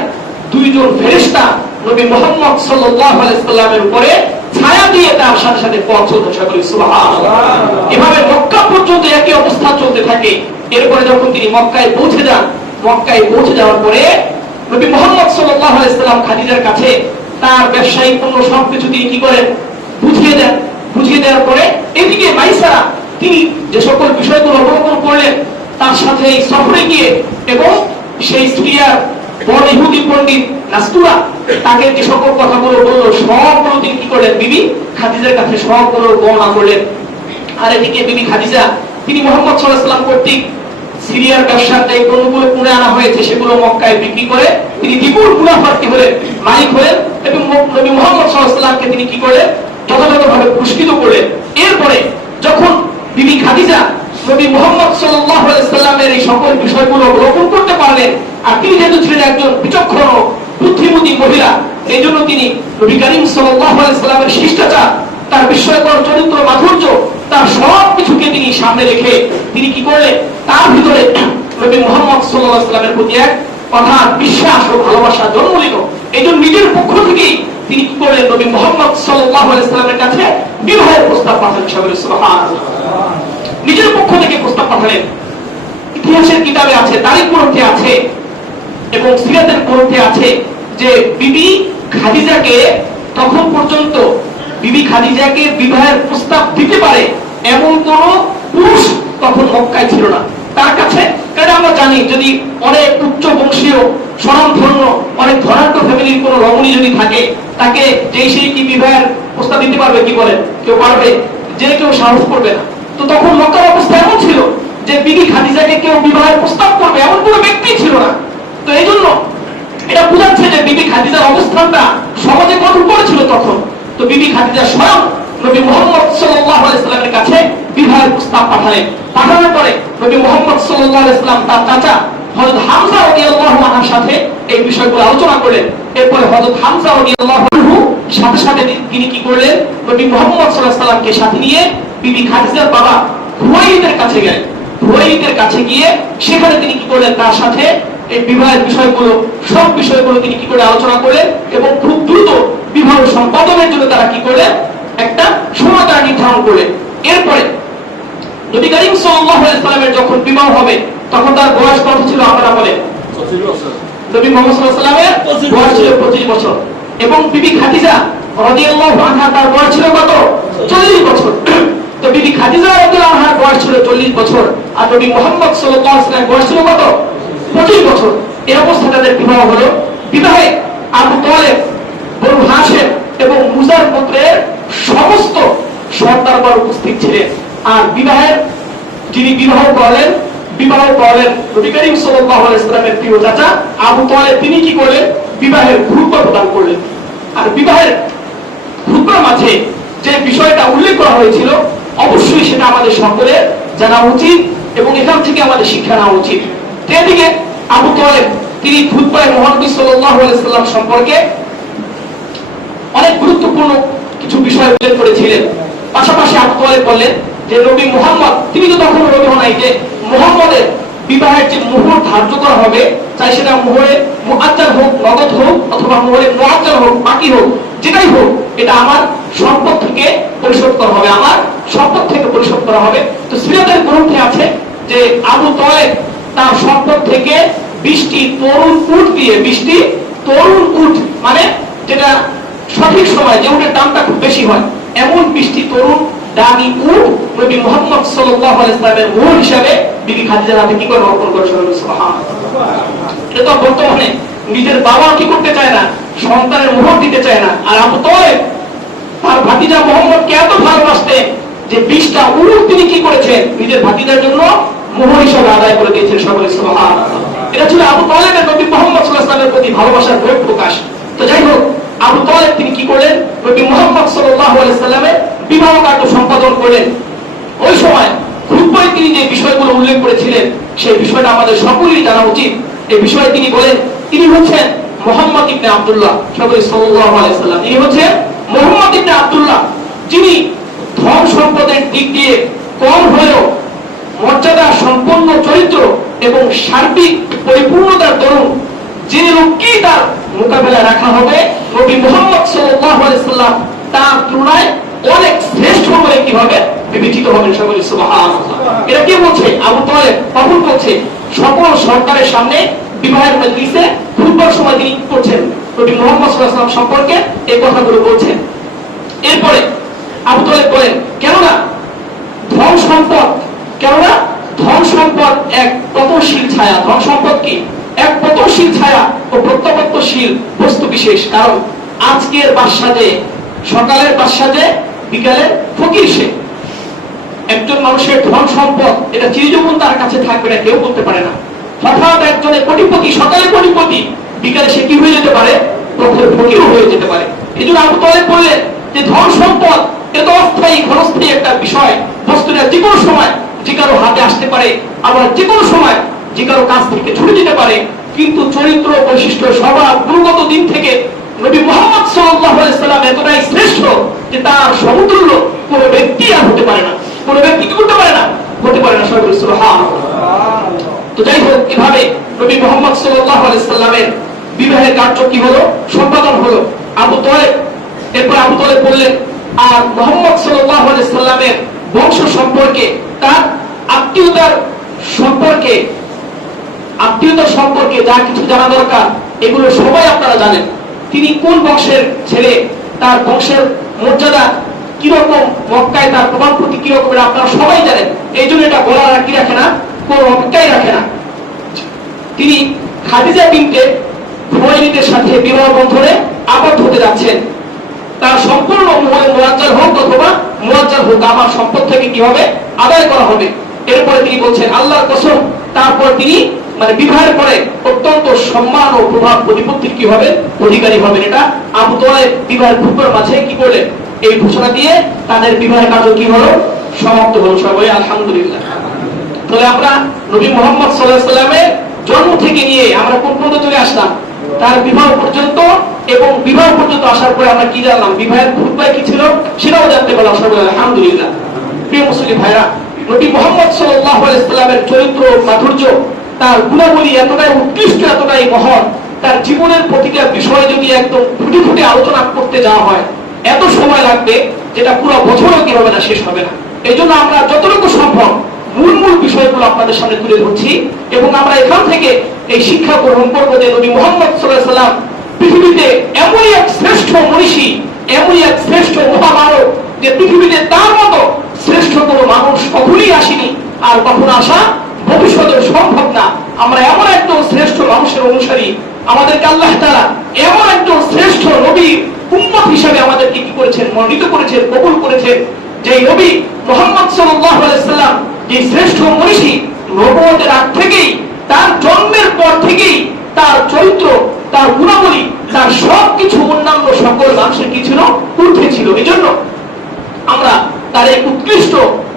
দুইজন ফেরেশতা নবী মুহাম্মদ সাল্লাল্লাহু আলাইহি ওয়াসাল্লামের উপরে ছায়া দিয়ে তার সাথে সাথে পথ চলতে থাকে। সুবহানাল্লাহ। এভাবে মক্কা পর্যন্ত একই অবস্থা চলতে থাকে। এরপরে যখন তিনি মক্কায় পৌঁছে যাওয়ার পরে নবী মুহাম্মদ সাল্লাল্লাহু আলাইহি ওয়াসাল্লাম খাদিজার কাছে তার ব্যবসায়িক পণ্য সবকিছু তিনি কি করেন, বুঝিয়ে দেওয়ার পরে এদিকে মাইসারা তিনি যে সকল বিষয়গুলো অবলোকন করলেন, তার সাথে এই সফরে গিয়ে এবং সেই সিরিয়ার বড় ইহুদি পণ্ডিত নাস্তুরা তাকে যে সকল কথাগুলো বললো সবগুলো তিনি কি করলেন, বিবি খাদিজার কাছে সবগুলো বর্ণনা করলেন। আর এদিকে বিবি খাদিজা তিনি মুহাম্মদ সাল্লাল্লাহু আলাইহি ওয়াসাল্লাম কর্তৃক সিরিয়ার ব্যবসার যে পণ্যগুলো কিনে আনা হয়েছে সেগুলো মক্কায় বিক্রি করে তিনি বিপুল মুনাফাতি হলেন, মালিক হলেন এবং নবী মুহাম্মদ সাল্লাল্লাহু আলাইহি ওয়াসাল্লামকে তিনি কি করলেন, যথাযথভাবে পুরস্কৃত করলেন। এরপরে যখন বিবি খাদিজা নবী মুহাম্মদ সাল্লাল্লাহু আলাইহি ওয়াসাল্লামের এই সকল বিষয়গুলো অবলোকন করতে পারলেন, আর তিনি যেহেতু ছিলেন একজন বিচক্ষণ বুদ্ধিমতী মহিলা, এই জন্য তিনি নবী করিম সাল্লাল্লাহু আলাইহি ওয়াসাল্লামের শিষ্টাচার, তার বিস্ময়কর চরিত্র মাধুর্য, তার সব কিছুকে তিনি সামনে রেখে তিনি কি করলেন, তার ভিতরে নবী মুহাম্মদ সাল্লাল্লাহু আলাইহি ওয়াসাল্লামের প্রতি এক অগাধ বিশ্বাস ও ভালোবাসা জন্ম নিল। এই জন্য নিজের পক্ষ থেকেই তিনি কি করলেন, নবী মুহাম্মদ সাল্লাল্লাহু আলাইহি ওয়াসাল্লামের কাছে বিবাহের প্রস্তাব পাঠালেন। সুবহানাল্লাহ। নিজের পক্ষ থেকে প্রস্তাব পাঠালেন। ইতিহাসের কিতাবে আছে, তারিখ গ্রন্থে আছে এবং সিরাতের গ্রন্থে আছে যে বিবি খাদিজাকে তখন পর্যন্ত বিবাহের প্রস্তাব দিতে পারে এমন কোন পুরুষ তখন মক্কায় ছিল না তার কাছে। কারণ আমরা জানি যদি অনেক উচ্চ বংশীয় স্বনামধন্য অনেক ধনাঢ্য ফ্যামিলির কোন রমণী যদি থাকে, তাকে যেই সেই কি বিবাহের প্রস্তাব দিতে পারবে? কি বলেন, কেউ পারবে? যে কেউ সাহস করবে না। তো তখন মক্কার অবস্থা এমন ছিল যে বিবি খাদিজাকে কেউ বিবাহের প্রস্তাব করবে এমন কোনো ব্যক্তি ছিল না। তো এই জন্য এটা বোঝাচ্ছে যে বিবি খাদিজার অবস্থানটা সমাজে কত উপরে ছিল তখন। তো বিবি খাদিজা স্বয়ং নবী মুহাম্মদ সাল্লাল্লাহু আলাইহি ওয়াসাল্লামের কাছে বিবাহের প্রস্তাব পাঠালেন। পাঠানোর পরে নবী মুহাম্মদ সাল্লাল্লাহু আলাইহি ওয়াসাল্লাম তার চাচা হযরত হামজা রাদিয়াল্লাহু আনহুর সাথে এই বিষয়গুলো আলোচনা করলেন। এরপরে হযরত হামজা রাদিয়াল্লাহু আনহু সাথে সাথে তিনি কি করলেন, নবী মুহাম্মদ সাল্লাল্লাহু আলাইহি সাল্লামকে সাথে নিয়ে বিবি খাদিজার বাবা খুয়াইলিদের কাছে গেলেন। খুয়াইলিদের কাছে গিয়ে সেখানে তিনি কি করলেন, তার সাথে এই বিবাহের বিষয়গুলো, সব বিষয়গুলো তিনি কি করে আলোচনা করলেন এবং খুব দ্রুত বিবাহ সম্পাদনের জন্য তারা কি করলেন, একটা সময় তারা নির্ধারণ করলেন। এরপরে নবী করিম সাল্লাল্লাহু আলাইহি সাল্লামের যখন বিবাহ হবে তখন তার বয়স কত ছিল আপনারা বলেন? 25 বছর। নবী মুহাম্মদ সাল্লাল্লাহু আলাইহি সাল্লামের বয়স ছিল 25 বছর এবং বিবি খাদিজা রাদিয়াল্লাহু আনহা তার বয়স ছিল কত? 40 বছর। তো বিবি খাদিজা রাদিয়াল্লাহু আনহার বয়স ছিল 40 বছর আর নবী মুহাম্মদ সাল্লাল্লাহু আলাইহি সাল্লামের বয়স ছিল কত? 25 বছর। এই অবস্থায় তাদের বিবাহ হলো। বিবাহে আবু তালেব, বনু হাশিম এবং মুজার গোত্রের সমস্ত সর্দারগণ উপস্থিত ছিলেন। আর যিনি বিবাহ করলেন নবী করিম সাল্লাল্লাহু আলাইহি ওয়াসাল্লামের প্রিয় চাচা আবু তালেব, তিনি কি করলেন, বিবাহের খুতবা প্রদান করলেন। আর বিবাহের খুতবার মাঝে যে বিষয়টা উল্লেখ করা হয়েছিল অবশ্যই সেটা আমাদের সকলের জানা উচিত এবং এখান থেকে আমাদের শিক্ষা নেওয়া উচিত। এদিকে আবু তালেব তিনি খুতবায় মহানবী সাল্লাল্লাহু আলাইহি ওয়াসাল্লাম সম্পর্কে অনেক গুরুত্বপূর্ণ কিছু বিষয় উল্লেখ করেছিলেন। পাশাপাশি আবু তালেব বললেন যে নবী মুহাম্মদ, তিনি তো তখন নবী হন নাই, যে মুহাম্মদের বিবাহের যে মোহর ধার্য করা হবে, চাই সেটা মোহরে মুআজ্জাল হোক, নগদ হোক, অথবা মোহরে মুআজ্জাল হোক, বাকি হোক, যেটাই হোক, এটা আমার সম্পদ থেকে পরিশোধ করা হবে, আমার সম্পদ থেকে পরিশোধ করা হবে। তো সিরাতের গ্রন্থে আছে যে আবু তালেব তার সম্পদ থেকে 20টি তরুণ উট দিয়ে, 20টি তরুণ উট মানে যেটা সঠিক সময় যে উটের দামটা খুব বেশি হয়, এমন 20টি তরুণ দামি উট নবী মুহাম্মদ সাল্লাল্লাহু আলাইহি ওয়াসাল্লামের মোহর হিসাবে বিবি খাদিজার হাতে কি করে অর্পণ করেছেন। সুবহানাল্লাহ। এটা বর্তমানে নিজের বাবা কি করতে চায় না, সন্তানের মোহর দিতে চায় না। আর আবু তালেব তার ভাতিজা মুহাম্মদকে এত ভালোবাসতেন যে 20টা উট তিনি কি করেছেন, নিজের ভাতিজার জন্য মোহর হিসাবে আদায় করে দিয়েছেন। সকলে সুবহানাল্লাহ। এটা ছিল আবু তালেবের নবী মুহাম্মদ সাল্লাল্লাহু আলাইহি ওয়াসাল্লামের প্রতি ভালোবাসার বড় প্রকাশ। তো যাই হোক, আবু তালেব তিনি কি করলেন, নবী মুহাম্মদ সাল্লাল্লাহু আলাইহি ওয়াসাল্লামের বিবাহ কার্য সম্পাদন করলেন। ওই সময় খুতবায় তিনি যে বিষয়গুলো উল্লেখ করেছিলেন সেই বিষয়টা আমাদের সকলেরই জানা উচিত। এই বিষয়ে তিনি বলেন, তিনি হচ্ছেন মুহাম্মদ ইবনে আব্দুল্লাহ, সকলে সাল্লাল্লাহু আলাইহি ওয়াসাল্লাম। তিনি হচ্ছেন মুহাম্মদ ইবনে আব্দুল্লাহ, যিনি ধন সম্পদের দিক দিয়ে কম হলেও মর্যাদা সম্পন্ন চরিত্র এবং সার্বিক পরিপূর্ণতার দরুন যে লোককে তার মোকাবেলা রাখা হবে, নবী মুহাম্মদ সাল্লাল্লাহু আলাইহি ওয়াসাল্লাম তার তুলনায় অনেক শ্রেষ্ঠ বলে কি হবে, বিবেচিত হবে। সকলে সুবহানাল্লাহ। এটা কি বলছে আবু তালেব, কখন বলছে, সকল সরকারের সামনে বিবাহের মজলিসে খুতবার সময় তিনি করছেন, নবী মুহাম্মদ সাল্লাল্লাহু আলাইহি ওয়াসাল্লাম সম্পর্কে এই কথাগুলো বলছেন। এরপরে আবু তালেব বলেন, কেননা ধন সম্পদ এক পতনশীল ছায়া। ধন সম্পদ কি? এক পতনশীল ছায়া ও প্রত্যাবর্তনশীল বস্তু বিশেষ। কারণ আজকের বাদশাহে, সকালের বাদশাহে, বিকালের ফকির সে। একজন মানুষের ধন সম্পদ এটা চিরজীবন তার কাছে থাকবে না, কেউ বলতে পারে না। হঠাৎ একজনের কোটিপতি, সকালে কোটিপতি, বিকালে সে কি হয়ে যেতে পারে, ফকিরও হয়ে যেতে পারে। এই জন্য আবু তালেব বললেন যে ধন সম্পদ এটা অস্থায়ী, ক্ষণস্থায়ী একটা বিষয়। বস্তুটা যে কোনো সময় যে কারো হাতে আসতে পারে, আবার যে কোনো সময় যে কারো কাছ থেকে ছুটে যেতে পারে। কিন্তু চরিত্র, বৈশিষ্ট্য, স্বভাব, গুণগত দিক থেকে নবী মুহাম্মদ সাল্লাল্লাহু আলাইহি ওয়াসাল্লাম এতটাই শ্রেষ্ঠ যে তার সমতুল্য কোনো ব্যক্তি আর হতে পারে না, কোনো ব্যক্তি কি করতে পারে না, হতে পারে না। সুবহানাল্লাহ। তো যাই হোক, এভাবে নবী মুহাম্মদ সাল্লাল্লাহু আলাইহি ওয়াসাল্লামের বিবাহের কার্য কি হলো, সম্পাদন হলো। আবু তালেব, এরপর আবু তালেব বললেন, আর মুহাম্মদ সাল্লাল্লাহু আলাইহি ওয়াসাল্লামের বংশ সম্পর্কে, তার আত্মীয়তার সম্পর্কে যা কিছু জানা দরকার এগুলো সবাই আপনারা জানেন। তিনি কোন বংশের ছেলে, তার বংশের মর্যাদা কিরকম, মক্কায় তার প্রভাবপতি কিরকম, আপনারা সবাই জানেন। এই জন্য এটা বলার আর কি রাখে না, কোন অপেক্ষাই রাখে না। তিনি খাদিজা বিনতে খুয়াইলিদের সাথে বিবাহ বন্ধনে আবদ্ধ হতে যাচ্ছেন। তার সম্পূর্ণ মোহরে মুআজ্জাল হোক অথবা মুআজ্জাল হোক, আমার সম্পদ থেকে কি হবে, আদায় করা হবে। এরপরে তিনি বলছেন আল্লাহর কসম, তারপর তিনি বিবাহের পরে অত্যন্ত সম্মান ও প্রভাব প্রতিপত্তির কি হবে, অধিকারী হবেন। এটা আবু তালেব বিবাহের খুতবার মাঝে কি করলেন, এই ঘোষণা দিয়ে তাদের বিবাহের কার্য কি হলো, সমাপ্ত হলো। সবাই আলহামদুলিল্লাহ। তাহলে আমরা নবী মুহাম্মদ সাল্লাল্লাহু আলাইহি ওয়াসাল্লামের জন্ম থেকে নিয়ে আমরা কোন পর্যন্ত চলে আসলাম, তার বিবাহ পর্যন্ত, এবং বিবাহ পর্যন্ত আসার পরে আমরা কি জানলাম, বিবাহের খুতবায় কি ছিল সেটাও জানতে পারলাম। আলহামদুলিল্লাহ। প্রিয় মুসলিম ভাইরা, নবী মুহাম্মদ সাল্লাল্লাহু আলাইহি ওয়াসাল্লামের চরিত্র মাধুর্য, তার গুণাবলী এতটাই উৎকৃষ্ট, এতটাই মহান, তার জীবনের প্রতিটা বিষয় যদি একদম ফুটে ফুটে আলোচনা করতে যাওয়া হয় এত সময় লাগবে যেটা পুরো বছরও কি হবে না, শেষ হবে না। এই জন্য আমরা যতটুকু সম্ভব মূল মূল বিষয়গুলো আপনাদের সামনে তুলে ধরছি, এবং আমরা এখান থেকে এই শিক্ষা গ্রহণ করবো যে নবী মুহাম্মদ সাল্লাল্লাহু আলাইহি ওয়াসাল্লাম পৃথিবীতে এমনই এক শ্রেষ্ঠ মনীষী, এমনই এক শ্রেষ্ঠ মহামানব, যে পৃথিবীতে তার মতো শ্রেষ্ঠ কোনো মানুষ কখনই আসেনি, আর কখনো আসা ভবিষ্যতেও সম্ভব না। আমরা এমন একজন শ্রেষ্ঠ মানুষের অনুসারী, আমাদেরকে আল্লাহ তাআলা এমন একজন শ্রেষ্ঠ নবী উম্মত হিসেবে আমাদেরকে কি করেছেন, মনোনীত করেছেন, কবুল করেছেন। যে নবী মুহাম্মদ সাল্লাল্লাহু আলাইহি ওয়াসাল্লাম, যে শ্রেষ্ঠ মনীষী, নবুয়তের আগ থেকেই, তার জন্মের পর থেকেই তার চরিত্র, তার গুণাবলী, তার সবকিছু অন্যান্য সকল মানুষের কি ছিল, ঊর্ধ্বে ছিল। এই জন্য আমরা তার এই উৎকৃষ্ট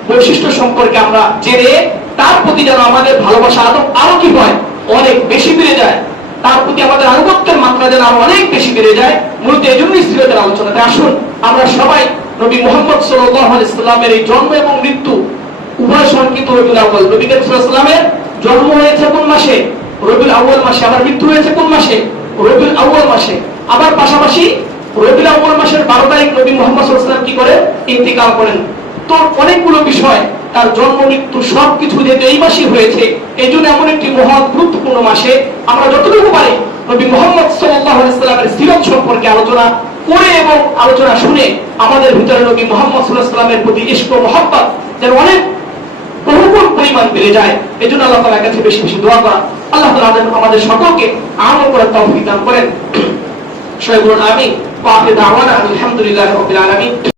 বৈশিষ্ট্য সম্পর্কে আমরা জেনে তার প্রতি যেন আমাদের ভালোবাসা আরো কি হয়, অনেক বেশি বেড়ে যায়, তার প্রতি আমাদের আনুগত্যের মাত্রা যেন আরো অনেক বেশি বেড়ে যায়। মূলত এই জন্যই সিরাতের আলোচনাতে আসুন আমরা সবাই নবী মুহাম্মদ সাল্লাল্লাহু আলাইহি ওয়াসাল্লামের এই জন্ম এবং মৃত্যু উভয় সংকিত রবিউল আউয়াল। নবী করিম সাল্লাল্লাহু আলাইহি ওয়াসাল্লামের জন্ম হয়েছে কোন মাসে, রবিউল আউয়াল মাসে, আবার মৃত্যু হয়েছে কোন মাসে, রবিউল আউয়াল মাসে। আবার পাশাপাশি রবিউল আউয়াল মাসের 12 তারিখ নবী মুহাম্মদ সাল্লাল্লাহু আলাইহি ওয়াসাল্লাম কি করে, ইন্তিকাল করেন। তো অনেকগুলো বিষয়, তার জন্ম মৃত্যু সবকিছু যেহেতু এই মাসে হয়েছে, এই জন্য এমন একটি মহৎ গুরুত্বপূর্ণ মাসে আমরা যতটুকু পারি নবী মুহাম্মদ সাল্লাল্লাহু আলাইহি ওয়াসাল্লামের সিরাত সম্পর্কে আলোচনা করে এবং আলোচনা শুনে আমাদের ভিতরে নবী মুহাম্মদ সাল্লাল্লাহু আলাইহি ওয়াসাল্লামের প্রতি ইশক ও মহব্বত যেন অনেক বহুগুণ পরিমাণ বেড়ে যায়। এই জন্য আল্লাহ তাআলার কাছে বেশি বেশি দোয়া করা। আল্লাহ তাআলা আমাদের সকলকে আমল করার তৌফিক দান করেন। সবাই বলুন আমিন। ওয়া আখিরু দাওয়ানা আলহামদুলিল্লাহি রাব্বিল আলামিন।